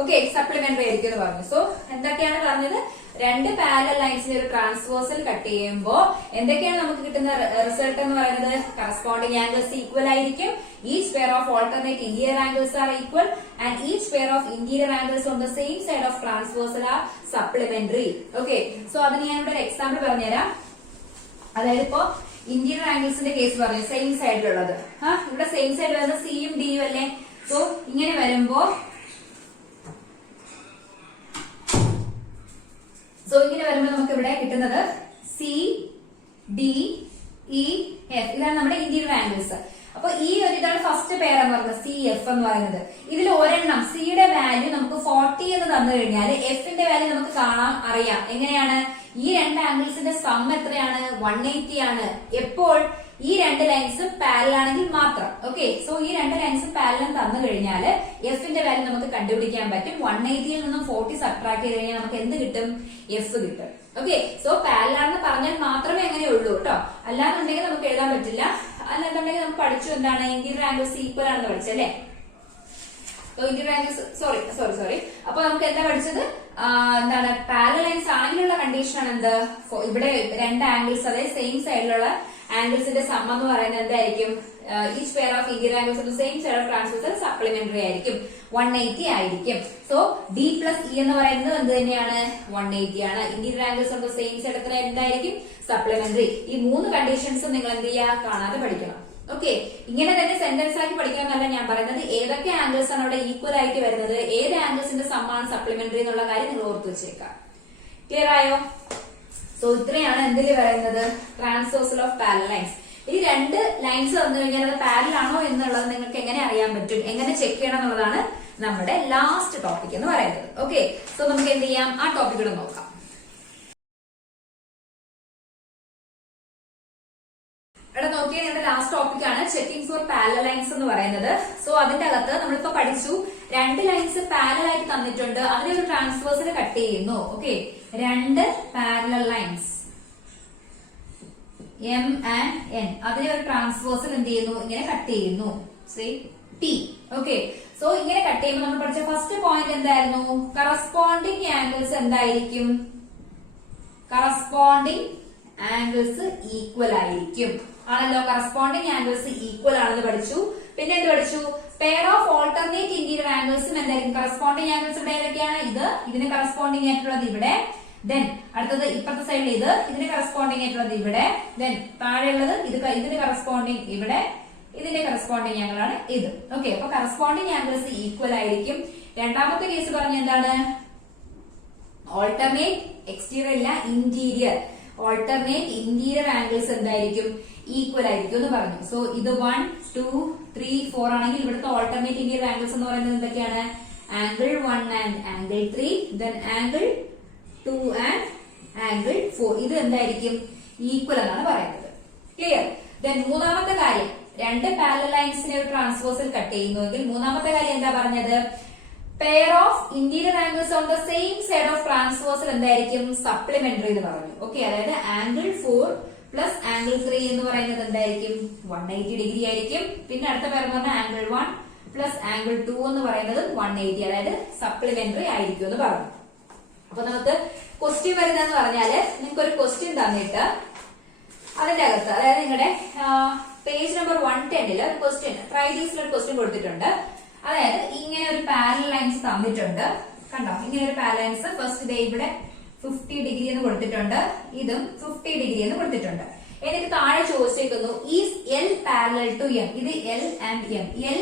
ഓക്കെ, സപ്ലിമെന്ററി ആയിരിക്കും എന്ന് പറഞ്ഞു. സോ എന്തൊക്കെയാണ് പറഞ്ഞത്, 2 പാരലൽ ലൈൻസിന്റെ ഒരു ട്രാൻസ്വേഴ്സൽ കട്ട് ചെയ്യുമ്പോൾ എന്തൊക്കെയാണ് നമുക്ക് കിട്ടുന്ന റിസൾട്ട് എന്ന് പറയുന്നത്, കറസ്പോണ്ടിങ് ആംഗിൾസ് ഈക്വൽ ആയിരിക്കും, each pair of alternate interior angles are equal and each pair of interior angles on the same side of transversal are supplementary. Okay, so അതിന് ഞാൻ ഇവിടെ ഒരു എക്സാമ്പിൾ പറഞ്ഞുതരാം. അതായത് ഇപ്പോ ഇന്റീരിയർ ആംഗിൾസിന്റെ കേസ് പറഞ്ഞു, സെയിം സൈഡിലുള്ളത്. ഇവിടെ സെയിം സൈഡ് വരുന്നത് സിയും ഡിയും അല്ലേ. സോ ഇങ്ങനെ വരുമ്പോ സോ ഇങ്ങനെ വരുമ്പോൾ നമുക്ക് ഇവിടെ കിട്ടുന്നത് സി ഡി ഇ എഫ്, ഇതാണ് നമ്മുടെ ഇന്റീരിയർ ആംഗിൾസ്. അപ്പൊ ഈ ഒരു ഇതാണ് ഫസ്റ്റ് പെയർ എന്ന് പറയുന്നത് സി എഫ് എന്ന് പറയുന്നത്. ഇതിൽ ഒരെണ്ണം സിയുടെ വാല്യൂ നമുക്ക് 40 എന്ന് തന്നു കഴിഞ്ഞാൽ എഫിന്റെ വാല്യൂ നമുക്ക് കാണാൻ അറിയാം. എങ്ങനെയാണ്? ഈ രണ്ട് ആംഗിൾസിന്റെ സം എത്രയാണ്? 180 ആണ്. എപ്പോൾ? ഈ രണ്ട് ലൈൻസും പാരലൽ ആണെങ്കിൽ മാത്രം. ഓക്കെ, സോ ഈ രണ്ട് ലൈൻസും പാരലൽ തന്നു കഴിഞ്ഞാൽ എഫിന്റെ വാല്യൂ നമുക്ക് കണ്ടുപിടിക്കാൻ പറ്റും. 180യിൽ നിന്നും 40 സബ്ട്രാക്ട് ചെയ്ത് കഴിഞ്ഞാൽ നമുക്ക് എന്ത് കിട്ടും? എഫ് കിട്ടും. ഓക്കെ, സോ പാരലൽ ആണെന്ന് പറഞ്ഞാൽ മാത്രമേ അങ്ങനെ ഉള്ളൂ കേട്ടോ. അല്ലാന്നുണ്ടെങ്കിൽ നമുക്ക് എഴുതാൻ പറ്റില്ല. അല്ലാന്നുണ്ടെങ്കിൽ നമുക്ക് പഠിച്ചു എന്താണ്? ഇന്റീരിയർ ആംഗിൾസ് ഈക്വൽ ആണെന്ന് പഠിച്ചല്ലേ? Interior angles sorry. അപ്പൊ നമുക്ക് എന്താ പഠിച്ചത്? എന്താണ്? പാരലൽ ലൈൻസ് ആണെങ്കിലുള്ള കണ്ടീഷൻ ആണ് എന്ത്? ഇവിടെ രണ്ട് ആംഗിൾസ് അതായത് സെയിം സൈഡിലുള്ള ആംഗിൾസിന്റെ സം എന്ന് പറയുന്നത് എന്തായിരിക്കും? Each pair of interior angles of same side of transversal supplementary ആയിരിക്കും, 180 ആയിരിക്കും. സോ ഡി പ്ലസ് ഇ എന്ന് പറയുന്നത് എന്ത് തന്നെയാണ്? 180 ആണ്. Interior angles of same side എത്ര എന്തായിരിക്കും? സപ്ലിമെന്ററി. ഈ മൂന്ന് കണ്ടീഷൻസും നിങ്ങൾ എന്ത് ചെയ്യുക? കാണാതെ പഠിക്കണം. ഓക്കെ, ഇങ്ങനെ തന്നെ സെന്റൻസ് ആക്കി പഠിക്കണമെന്നല്ല ഞാൻ പറയുന്നത്. ഏതൊക്കെ ആംഗിൾസ് ആണ് അവിടെ ഈക്വൽ ആയിട്ട് വരുന്നത്, ഏത് ആംഗിൾസിന്റെ സമ്മാണ് സപ്ലിമെന്ററി എന്നുള്ള കാര്യം നിങ്ങൾ ഓർത്ത് വെച്ചേക്കാം. ക്ലിയർ ആയോ? സോ ഇത്രയാണ് എന്തില് പറയുന്നത്? Transversal of parallel lines. ഈ രണ്ട് ലൈൻസ് വന്നു കഴിഞ്ഞാൽ അത് പാരലൽ ആണോ എന്നുള്ളത് നിങ്ങൾക്ക് എങ്ങനെ അറിയാൻ പറ്റും, എങ്ങനെ ചെക്ക് ചെയ്യണം എന്നുള്ളതാണ് നമ്മുടെ ലാസ്റ്റ് ടോപ്പിക് എന്ന് പറയുന്നത്. ഓക്കെ, സോ നമുക്ക് എന്ത് ചെയ്യാം? ആ ടോപ്പിക് കൂടെ നോക്കാം. ഇവിടെ നോക്കിയാൽ നമ്മുടെ ലാസ്റ്റ് ടോപ്പിക് ആണ് ചെക്കിംഗ് ഫോർ പാരലൽ ലൈൻസ് എന്ന് പറയുന്നത്. സോ അതിന്റെ അകത്ത് നമ്മളിപ്പോ പഠിച്ചു രണ്ട് ലൈൻസ് പാരലൽ ആയിട്ട് തന്നിട്ടുണ്ട്, അതിനൊരു ട്രാൻസ്വേഴ്സിൽ കട്ട് ചെയ്യുന്നു. ഓക്കെ, രണ്ട് parallel lines M and N, അതിനെ ഒരു ട്രാൻസ്വേഴ്സിൽ എന്ത് ചെയ്യുന്നു? ഇങ്ങനെ കട്ട് ചെയ്യുന്നു. Say T. ഓക്കെ, സോ ഇങ്ങനെ കട്ട് ചെയ്യുമ്പോൾ നമ്മൾ പഠിച്ച ഫസ്റ്റ് പോയിന്റ് എന്തായിരുന്നു? കറസ്പോണ്ടിങ് ആംഗിൾസ് എന്തായിരിക്കും? കറസ്പോണ്ടിങ് ആംഗിൾസ് ഈക്വൽ ആയിരിക്കും ആണല്ലോ. കറസ്പോണ്ടിങ് ആംഗിൾസ് ഈക്വൽ ആണെന്ന് പഠിച്ചു. പിന്നെ എന്ത് പഠിച്ചു? പെയർ ഓഫ് ഓൾട്ടർനേറ്റ് ഇന്റീരിയർ ആംഗിൾസും എന്തായിരിക്കും? കറസ്പോണ്ടിങ് ആംഗിൾസ് ഇവിടെ ഏതൊക്കെയാണ്? ഇതിന് കറസ്പോണ്ടിങ് ആയിട്ടുള്ളത് ഇവിടെ, ദെൻ അടുത്തത് ഇപ്പുറത്തെ സൈഡിൽ ഇതിന് കറസ്പോണ്ടിങ് ആയിട്ടുള്ളത് ഇവിടെ, ദെൻ താഴെയുള്ളത് ഇതിന് കറസ്പോണ്ടിങ് ഇവിടെ, ഇതിന്റെ കറസ്പോണ്ടിങ് ആംഗിൾ ആണ് ഇത്. ഓക്കെ, അപ്പൊ കറസ്പോണ്ടിങ് ആംഗിൾസ് ഈക്വൽ ആയിരിക്കും. രണ്ടാമത്തെ കേസ് പറഞ്ഞ എന്താണ്? ഓൾട്ടർനേറ്റ് എക്സ്റ്റീരിയർ ഇല്ല, ഇന്റീരിയർ. ഓൾട്ടർനേറ്റ് ഇന്റീരിയർ ആംഗിൾസ് എന്തായിരിക്കും? ഈക്വൽ ആയിരിക്കും എന്ന് പറഞ്ഞു. സോ ഇത് 1, 2, 3, 4 ആണെങ്കിൽ ഇവിടുത്തെ ഓൾട്ടർനേറ്റ് ഇന്റീരിയർ ആംഗിൾസ് എന്ന് പറയുന്നത് എന്തൊക്കെയാണ്? Angle 1 and angle 3, then angle 2 and angle 4. ഇത് എന്തായിരിക്കും? ഈക്വൽ എന്നാണ് പറയുന്നത്. ക്ലിയർ? ദെൻ മൂന്നാമത്തെ കാര്യം, രണ്ട് പാരലൽ ലൈൻസിനെ ഒരു ട്രാൻസ്വേഴ്സിൽ കട്ട് ചെയ്യുന്നുവെങ്കിൽ മൂന്നാമത്തെ കാര്യം എന്താ പറഞ്ഞത്? Pair of interior angles on the same side of transversal എന്തായിരിക്കും? സപ്ലിമെന്ററി എന്ന് പറഞ്ഞു. ഓക്കെ, അതായത് ആംഗിൾ 4 പ്ലസ് ആംഗിൾ 3 എന്ന് പറയുന്നത് എന്തായിരിക്കും? 180 ഡിഗ്രി ആയിരിക്കും. പിന്നെ അടുത്ത പേര് പറഞ്ഞ ആംഗിൾ 1 പ്ലസ് ആംഗിൾ 2 എന്ന് പറയുന്നത് 180, അതായത് സപ്ലിമെന്ററി ആയിരിക്കും എന്ന് പറഞ്ഞു. അപ്പൊ നമുക്ക് ക്വസ്റ്റ്യൻ വരുന്നതെന്ന് പറഞ്ഞാല് നിങ്ങൾക്ക് ഒരു ക്വസ്റ്റ്യൻ തന്നിട്ട് അതിന്റെ അകത്ത്, അതായത് നിങ്ങളുടെ പേജ് നമ്പർ 110 ക്വസ്റ്റ്യൻ ട്രൈഡീസിൽ ഒരു ക്വസ്റ്റ്യൻ കൊടുത്തിട്ടുണ്ട്. അതായത് ഇങ്ങനെ ഒരു പാരലൽ ലൈൻസ് തന്നിട്ടുണ്ട്. കണ്ടോ? ഇങ്ങനെ ഒരു പാരലൽ ലൈൻസ് ഫസ്റ്റ് ഡേ ഇവിടെ 50 ഡിഗ്രി എന്ന് കൊടുത്തിട്ടുണ്ട്, ഇതും 50 ഡിഗ്രി എന്ന് കൊടുത്തിട്ടുണ്ട്. എന്നിട്ട് താഴെ ചോദിച്ചേക്കുന്നു is L parallel to M. ഇത് എൽ ആൻഡ് എം, എൽ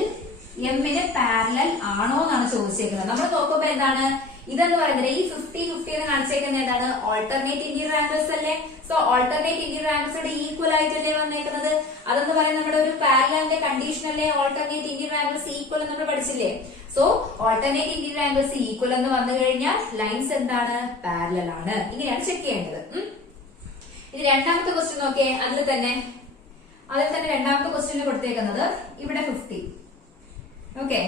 എമ്മിന് പാരലൽ ആണോ എന്നാണ് ചോദിച്ചേക്കുന്നത്. നമ്മൾ നോക്കുമ്പോ എന്താണ് ഇതെന്ന് പറയുന്നത്? ഈ 50-50 എന്ന് കാണിച്ചേക്കുന്നത് എന്താണ്? ഓൾട്ടർനേറ്റ് ഇന്റീരിയർ ആംഗിൾസ് അല്ലേ? So alternate interior angles equal ആയിട്ടല്ലേ വന്നേക്കുന്നത്? അതെന്ന് പറയുന്നത് നമ്മുടെ ഒരു പാരലലിന്റെ കണ്ടീഷൻ അല്ലേ? ഓൾട്ടർനേറ്റ് ഇന്റീരിയർ ആംഗിൾസ് ഈക്വൽ എന്ന് നമ്മൾ പഠിച്ചില്ലേ? So alternate interior angles equal എന്ന് വന്നു കഴിഞ്ഞാൽ ലൈൻസ് എന്താണ്? പാരലൽ ആണ്. ഇങ്ങനെയാണ് ചെക്ക് ചെയ്യേണ്ടത്. ഇനി രണ്ടാമത്തെ ക്വസ്റ്റ്യൻ നോക്കിയേ. അതിൽ തന്നെ രണ്ടാമത്തെ ക്വസ്റ്റ്യൻ കൊടുത്തേക്കുന്നത് ഇവിടെ 50. ഓക്കെ,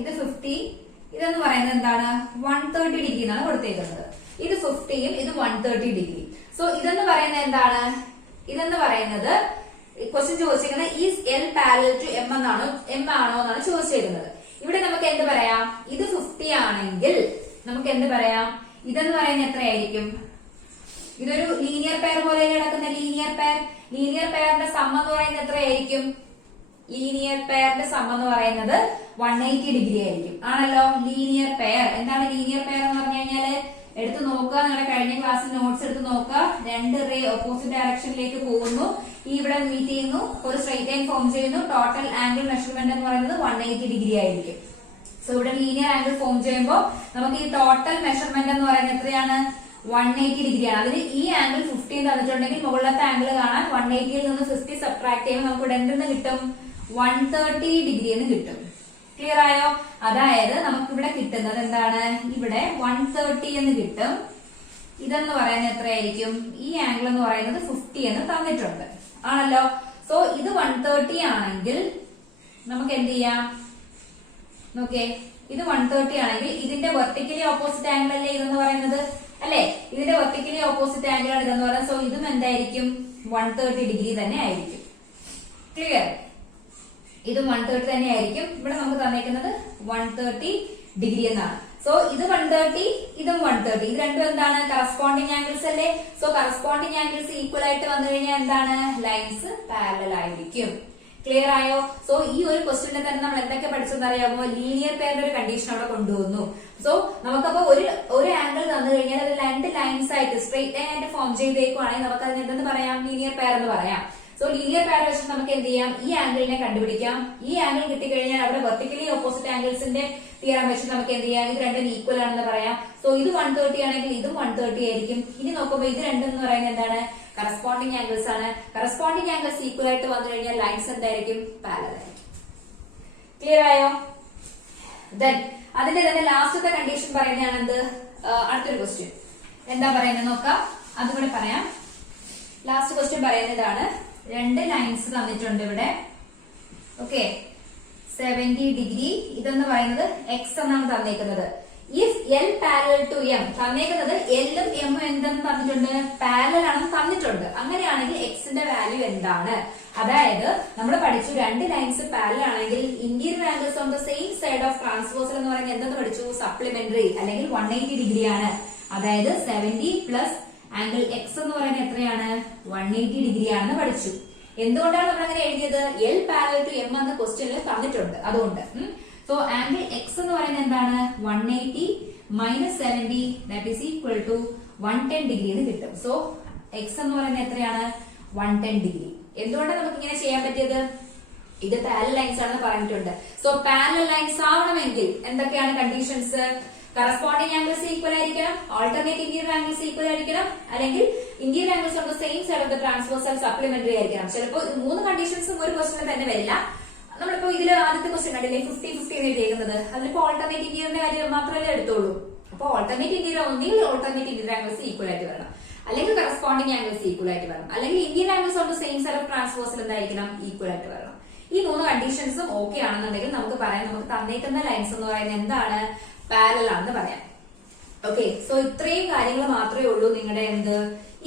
ഇത് 50, ഇതെന്ന് പറയുന്നത് എന്താണ്? 130 ഡിഗ്രി എന്നാണ് കൊടുത്തേക്കുന്നത്. ഇത് 50യും ഇത് 130 ഡിഗ്രി. സോ ഇതെന്ന് പറയുന്നത് എന്താണ്? ഇതെന്ന് പറയുന്നത് ക്വസ്റ്റ്യൻ ചോദിച്ചിരിക്കുന്നത് is L parallel to M ആണോ എന്നാണ് ചോദിച്ചിരിക്കുന്നത്. ഇവിടെ നമുക്ക് എന്ത് പറയാം? ഇത് 50 ആണെങ്കിൽ നമുക്ക് എന്ത് പറയാം? ഇതെന്ന് പറയുന്നത് എത്രയായിരിക്കും? ഇതൊരു ലീനിയർ പെയർ പോലെ കിടക്കുന്ന ലീനിയർ പെയറിന്റെ സം എന്ന് പറയുന്നത് എത്രയായിരിക്കും? ലീനിയർ പെയറിന്റെ സം എന്ന് പറയുന്നത് 180 ഡിഗ്രി ആയിരിക്കും ആണല്ലോ. ലീനിയർ പെയർ എന്താണ്? ലീനിയർ പെയർ എന്ന് പറഞ്ഞു കഴിഞ്ഞാല് എടുത്ത് നോക്കുക, നിങ്ങളുടെ കഴിഞ്ഞ ക്ലാസ്സിൽ നോട്ട്സ് എടുത്ത് നോക്കുക. രണ്ട് റേ ഓപ്പോസിറ്റ് ഡയറക്ഷനിലേക്ക് പോകുന്നു, ഈ ഇവിടെ മീറ്റ് ചെയ്യുന്നു, ഒരു സ്ട്രെയിറ്റ് ലൈൻ ഫോം ചെയ്യുന്നു. ടോട്ടൽ ആംഗിൾ മെഷർമെന്റ് എന്ന് പറയുന്നത് 180 ഡിഗ്രി ആയിരിക്കും. സോ ഇവിടെ ലീനിയർ ആംഗിൾ ഫോം ചെയ്യുമ്പോൾ നമുക്ക് ഈ ടോട്ടൽ മെഷർമെന്റ് എന്ന് പറയുന്നത് എത്രയാണ്? 180 ഡിഗ്രിയാണ്. അതിന് ഈ ആംഗിൾ 50 തന്നിട്ടുണ്ടെങ്കിൽ മുകളിലത്തെ ആംഗിൾ കാണാൻ 180യിൽ നിന്ന് 50 സബ്ട്രാക്ട് ചെയ്യുമ്പോൾ നമുക്ക് ഇവിടെ എന്തെന്ന് കിട്ടും? 130 ഡിഗ്രി എന്ന് കിട്ടും. ക്ലിയർ ആയോ? അതായത് നമുക്കിവിടെ കിട്ടുന്നത് എന്താണ്? ഇവിടെ 130 എന്ന് കിട്ടും. ഇതെന്ന് പറയുന്നത് എത്രയായിരിക്കും? ഈ ആംഗിൾ എന്ന് പറയുന്നത് 50 എന്ന് തന്നിട്ടുണ്ട് ആണല്ലോ. സോ ഇത് 130 ആണെങ്കിൽ നമുക്ക് എന്ത് ചെയ്യാം? നോക്കേ, ഇത് 130 ആണെങ്കിൽ ഇതിന്റെ വെർട്ടിക്കലി ഓപ്പോസിറ്റ് ആംഗിൾ അല്ലേ ഇതെന്ന് പറയുന്നത്, അല്ലെ? ഇതിന്റെ വെർട്ടിക്കലി ഓപ്പോസിറ്റ് ആംഗിൾ ആണ് ഇതെന്ന് പറയുന്നത്. സോ ഇതും എന്തായിരിക്കും? 130 ഡിഗ്രി തന്നെ ആയിരിക്കും. ക്ലിയർ? ഇതും 130 തന്നെ ആയിരിക്കും. ഇവിടെ നമുക്ക് തന്നേക്കുന്നത് 130 ഡിഗ്രി എന്നാണ്. സോ ഇത് 130, ഇതും 130. ഇത് രണ്ടും എന്താണ്? കറസ്പോണ്ടിങ് ആംഗിൾസ് അല്ലേ? സോ കറസ്പോണ്ടിങ് ആംഗിൾസ് ഈക്വൽ ആയിട്ട് വന്നു കഴിഞ്ഞാൽ എന്താണ്? ലൈൻസ് പാരലൽ ആയിരിക്കും. ക്ലിയർ ആയോ? സോ ഈ ഒരു ക്വസ്റ്റ്യനിൽ തന്നെ നമ്മൾ എന്തൊക്കെ പഠിച്ചെന്ന് അറിയാമോ? ലീനിയർ പെയറിന്റെ ഒരു കണ്ടീഷൻ അവിടെ കൊണ്ടുവന്നു. സോ നമുക്കപ്പോ ഒരു ആംഗിൾ തന്നു കഴിഞ്ഞാൽ അത് രണ്ട് ലൈൻസ് ആയിട്ട് സ്ട്രെയിറ്റ് ലൈൻ ആയിട്ട് ഫോം ചെയ്തേക്കുവാണെങ്കിൽ നമുക്ക് അതിന് എന്തെന്ന് പറയാം? ലീനിയർ പെയർ എന്ന് പറയാം. സോ ലീനിയർ പെയർ വെച്ച് നമുക്ക് എന്ത് ചെയ്യാം? ഈ ആംഗിളിനെ കണ്ടുപിടിക്കാം. ഈ ആംഗിൾ കിട്ടിക്കഴിഞ്ഞാൽ അവിടെ വെർട്ടിക്കലി ഓപ്പോസിറ്റ് ആംഗിൾസിന്റെ തിയറം വെച്ച് നമുക്ക് എന്ത് ചെയ്യാം? ഇത് രണ്ടും ഈക്വൽ ആണെന്ന് പറയാം. സോ ഇത് 130 ആണെങ്കിൽ ഇതും 130 ആയിരിക്കും. ഇനി നോക്കുമ്പോൾ ഇത് രണ്ടും എന്ന് പറയുന്നത് എന്താണ്? കറസ്പോണ്ടിങ് ആംഗിൾസ് ആണ്. കറസ്പോണ്ടിങ് ആംഗിൾസ് ഈക്വൽ ആയിട്ട് വന്നു കഴിഞ്ഞാൽ ലൈൻസ് എന്തായിരിക്കും? പാരലൽ ആയിരിക്കും. ക്ലിയർ ആയോ? ദെൻ അതിന്റെ തന്നെ ലാസ്റ്റത്തെ കണ്ടീഷൻ പറയുന്നതാണ് എന്ത്? അടുത്തൊരു ക്വസ്റ്റ്യൻ എന്താ പറയുന്നത് നോക്കാം, അതും കൂടെ പറയാം. ലാസ്റ്റ് ക്വസ്റ്റ്യൻ പറയുന്നതാണ്, രണ്ട് ലൈൻസ് തന്നിട്ടുണ്ട് ഇവിടെ. Okay, 70 degree. ഇതെന്ന് പറയുന്നത് എക്സ് എന്നാണ് തന്നേക്കുന്നത്. If L parallel to M തന്നേക്കുന്നത് എല്ലും എമ്മും എന്തെന്ന് പറഞ്ഞിട്ടുണ്ട്? പാരലൽ ആണെന്ന് തന്നിട്ടുണ്ട്. അങ്ങനെയാണെങ്കിൽ എക്സിന്റെ വാല്യൂ എന്താണ്? അതായത് നമ്മൾ പഠിച്ചു രണ്ട് ലൈൻസ് പാരലൽ ആണെങ്കിൽ interior angles on the same side of transversal എന്ന് പറയുന്നത് എന്തെന്ന് പഠിച്ചു? സപ്ലിമെന്ററി അല്ലെങ്കിൽ 180 ഡിഗ്രിയാണ്. അതായത് 70 പ്ലസ് ആംഗിൾ എക്സ് എന്ന് പറയുന്നത് എത്രയാണ്? 180 ഡിഗ്രി ആണെന്ന് പഠിച്ചു. എന്തുകൊണ്ടാണ് നമ്മൾ അങ്ങനെ എഴുതിയത്? എൽ പാരലൽ ടു എം എന്ന ക്വസ്റ്റ്യനിൽ തന്നിട്ടുണ്ട്, അതുകൊണ്ട്. സോ ആംഗിൾ എക്സ് എന്ന് പറയുന്നത് എന്താണ്? 180 minus 70 that is equal to 110 degree എന്ന് കിട്ടും. സോ എക്സ് എന്ന് പറയുന്നത് എത്രയാണ്? 110 ഡിഗ്രി. എന്തുകൊണ്ടാണ് നമുക്ക് ഇങ്ങനെ ചെയ്യാൻ പറ്റിയത്? ഇത് പാരലൽ ലൈൻസ് ആണെന്ന് പറഞ്ഞിട്ടുണ്ട്. സോ പാരലൽ ലൈൻസ് ആവണമെങ്കിൽ എന്തൊക്കെയാണ് കണ്ടീഷൻസ്? കറസ്പോണ്ടിങ് ആംഗിൾസ് ഈക്വൽ ആയിരിക്കണം, ആൾട്ടർനേറ്റ് ഇന്റീരിയർ ആംഗിൾസ് ഈക്വൽ ആയിരിക്കണം, അല്ലെങ്കിൽ interior angles on the same side of the transversal supplementary ആയിരിക്കണം. ചിലപ്പോൾ മൂന്ന് കണ്ടീഷൻസും ഒരു ക്വസ്റ്റ്യനിൽ തന്നെ വരില്ല. നമ്മളിപ്പോ ഇതിൽ ആദ്യത്തെ ക്വസ്റ്റ്യൻ കണ്ടില്ലേ 50-50 എഴുതിയേക്കുന്നത്, അതിലിപ്പോ ആൾട്ടർനേറ്റ് ഇന്റീരിയറിന്റെ കാര്യം മാത്രമല്ലേ എടുത്തോളൂ. അപ്പൊ ആൾട്ടർനേറ്റ് ഇന്റീരിയർ ഒന്നെങ്കിൽ ആൾട്ടർനേറ്റ് ഇന്റീരിയർ ആംഗിൾസ് ഈക്വൽ ആയിട്ട് വരണം, അല്ലെങ്കിൽ കറസ്പോണ്ടിങ് ആംഗിൾസ് ഈക്വൽ ആയിട്ട് വരണം, അല്ലെങ്കിൽ interior angles on the same side of transversal എന്തായിരിക്കണം? ഈക്വൽ ആയിട്ട് വരണം. ഈ മൂന്ന് കണ്ടീഷൻസും ഓക്കെ ആണെന്നുണ്ടെങ്കിൽ നമുക്ക് പറയാം, നമുക്ക് തന്നേക്കുന്ന ലൈൻസ് എന്ന് പറയുന്നത് എന്താണ്? പാരലൽ ആണെന്ന് പറയാം. ഓക്കെ, സോ ഇത്രയും കാര്യങ്ങൾ മാത്രമേ ഉള്ളൂ നിങ്ങളുടെ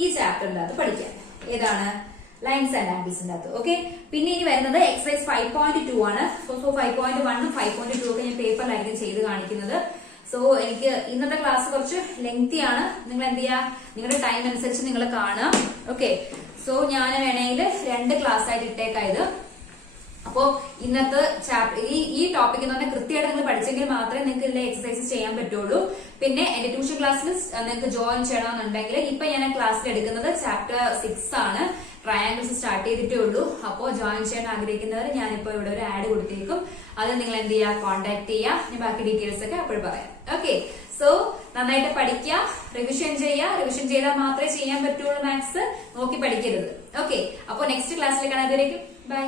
ഈ ചാപ്റ്ററിന്റെ അകത്ത് പഠിക്കാൻ. ഏതാണ്? ലൈൻസ് ആൻഡ് ആംഗിൾസിന്റെ അകത്ത്. ഓക്കെ, പിന്നെ ഇനി വരുന്നത് എക്സസൈസ് 5.2 ആണ്. സോ 5.1ഉം 5.2 ഒക്കെ ഞാൻ പേപ്പറിലായിരിക്കും ചെയ്ത് കാണിക്കുന്നത്. സോ എനിക്ക് ഇന്നത്തെ ക്ലാസ് കുറച്ച് ലെങ്തി ആണ്. നിങ്ങൾ എന്ത് ചെയ്യുക? നിങ്ങളുടെ ടൈം അനുസരിച്ച് നിങ്ങൾ കാണുക. ഓക്കെ, സോ ഞാൻ വേണമെങ്കിൽ 2 ക്ലാസ് ആയിട്ട് ഇട്ടേക്കായത്. അപ്പോ ഇന്നത്തെ ചാപ്റ്റർ ഈ ടോപ്പിക് എന്ന് പറഞ്ഞാൽ കൃത്യമായിട്ട് നിങ്ങൾ പഠിച്ചെങ്കിൽ മാത്രമേ നിങ്ങൾക്ക് ഇതിലെ എക്സസൈസ് ചെയ്യാൻ പറ്റുള്ളൂ. പിന്നെ എന്റെ ട്യൂഷൻ ക്ലാസ്സിൽ നിങ്ങൾക്ക് ജോയിൻ ചെയ്യണമെന്നുണ്ടെങ്കിൽ ഇപ്പൊ ഞാൻ ക്ലാസ്സിൽ എടുക്കുന്നത് ചാപ്റ്റർ 6 ആണ്. ട്രയാങ്കിൾസ് സ്റ്റാർട്ട് ചെയ്തിട്ടേ ഉള്ളൂ. അപ്പോൾ ജോയിൻ ചെയ്യാൻ ആഗ്രഹിക്കുന്നവർ ഞാനിപ്പോ ഇവിടെ ഒരു ആഡ് കൊടുത്തേക്കും, അത് നിങ്ങൾ എന്ത് ചെയ്യുക? കോൺടാക്ട് ചെയ്യുക. ഞാൻ ബാക്കി ഡീറ്റെയിൽസ് ഒക്കെ അപ്പോൾ പറയാം. ഓക്കെ, സോ നന്നായിട്ട് പഠിക്കുക, റിവിഷൻ ചെയ്യുക. റിവിഷൻ ചെയ്താൽ മാത്രമേ ചെയ്യാൻ പറ്റുള്ളൂ. മാത്സ് നോക്കി പഠിക്കരുത്. ഓക്കെ, അപ്പോൾ നെക്സ്റ്റ് ക്ലാസ്സിൽ കാണാൻ. ബൈ.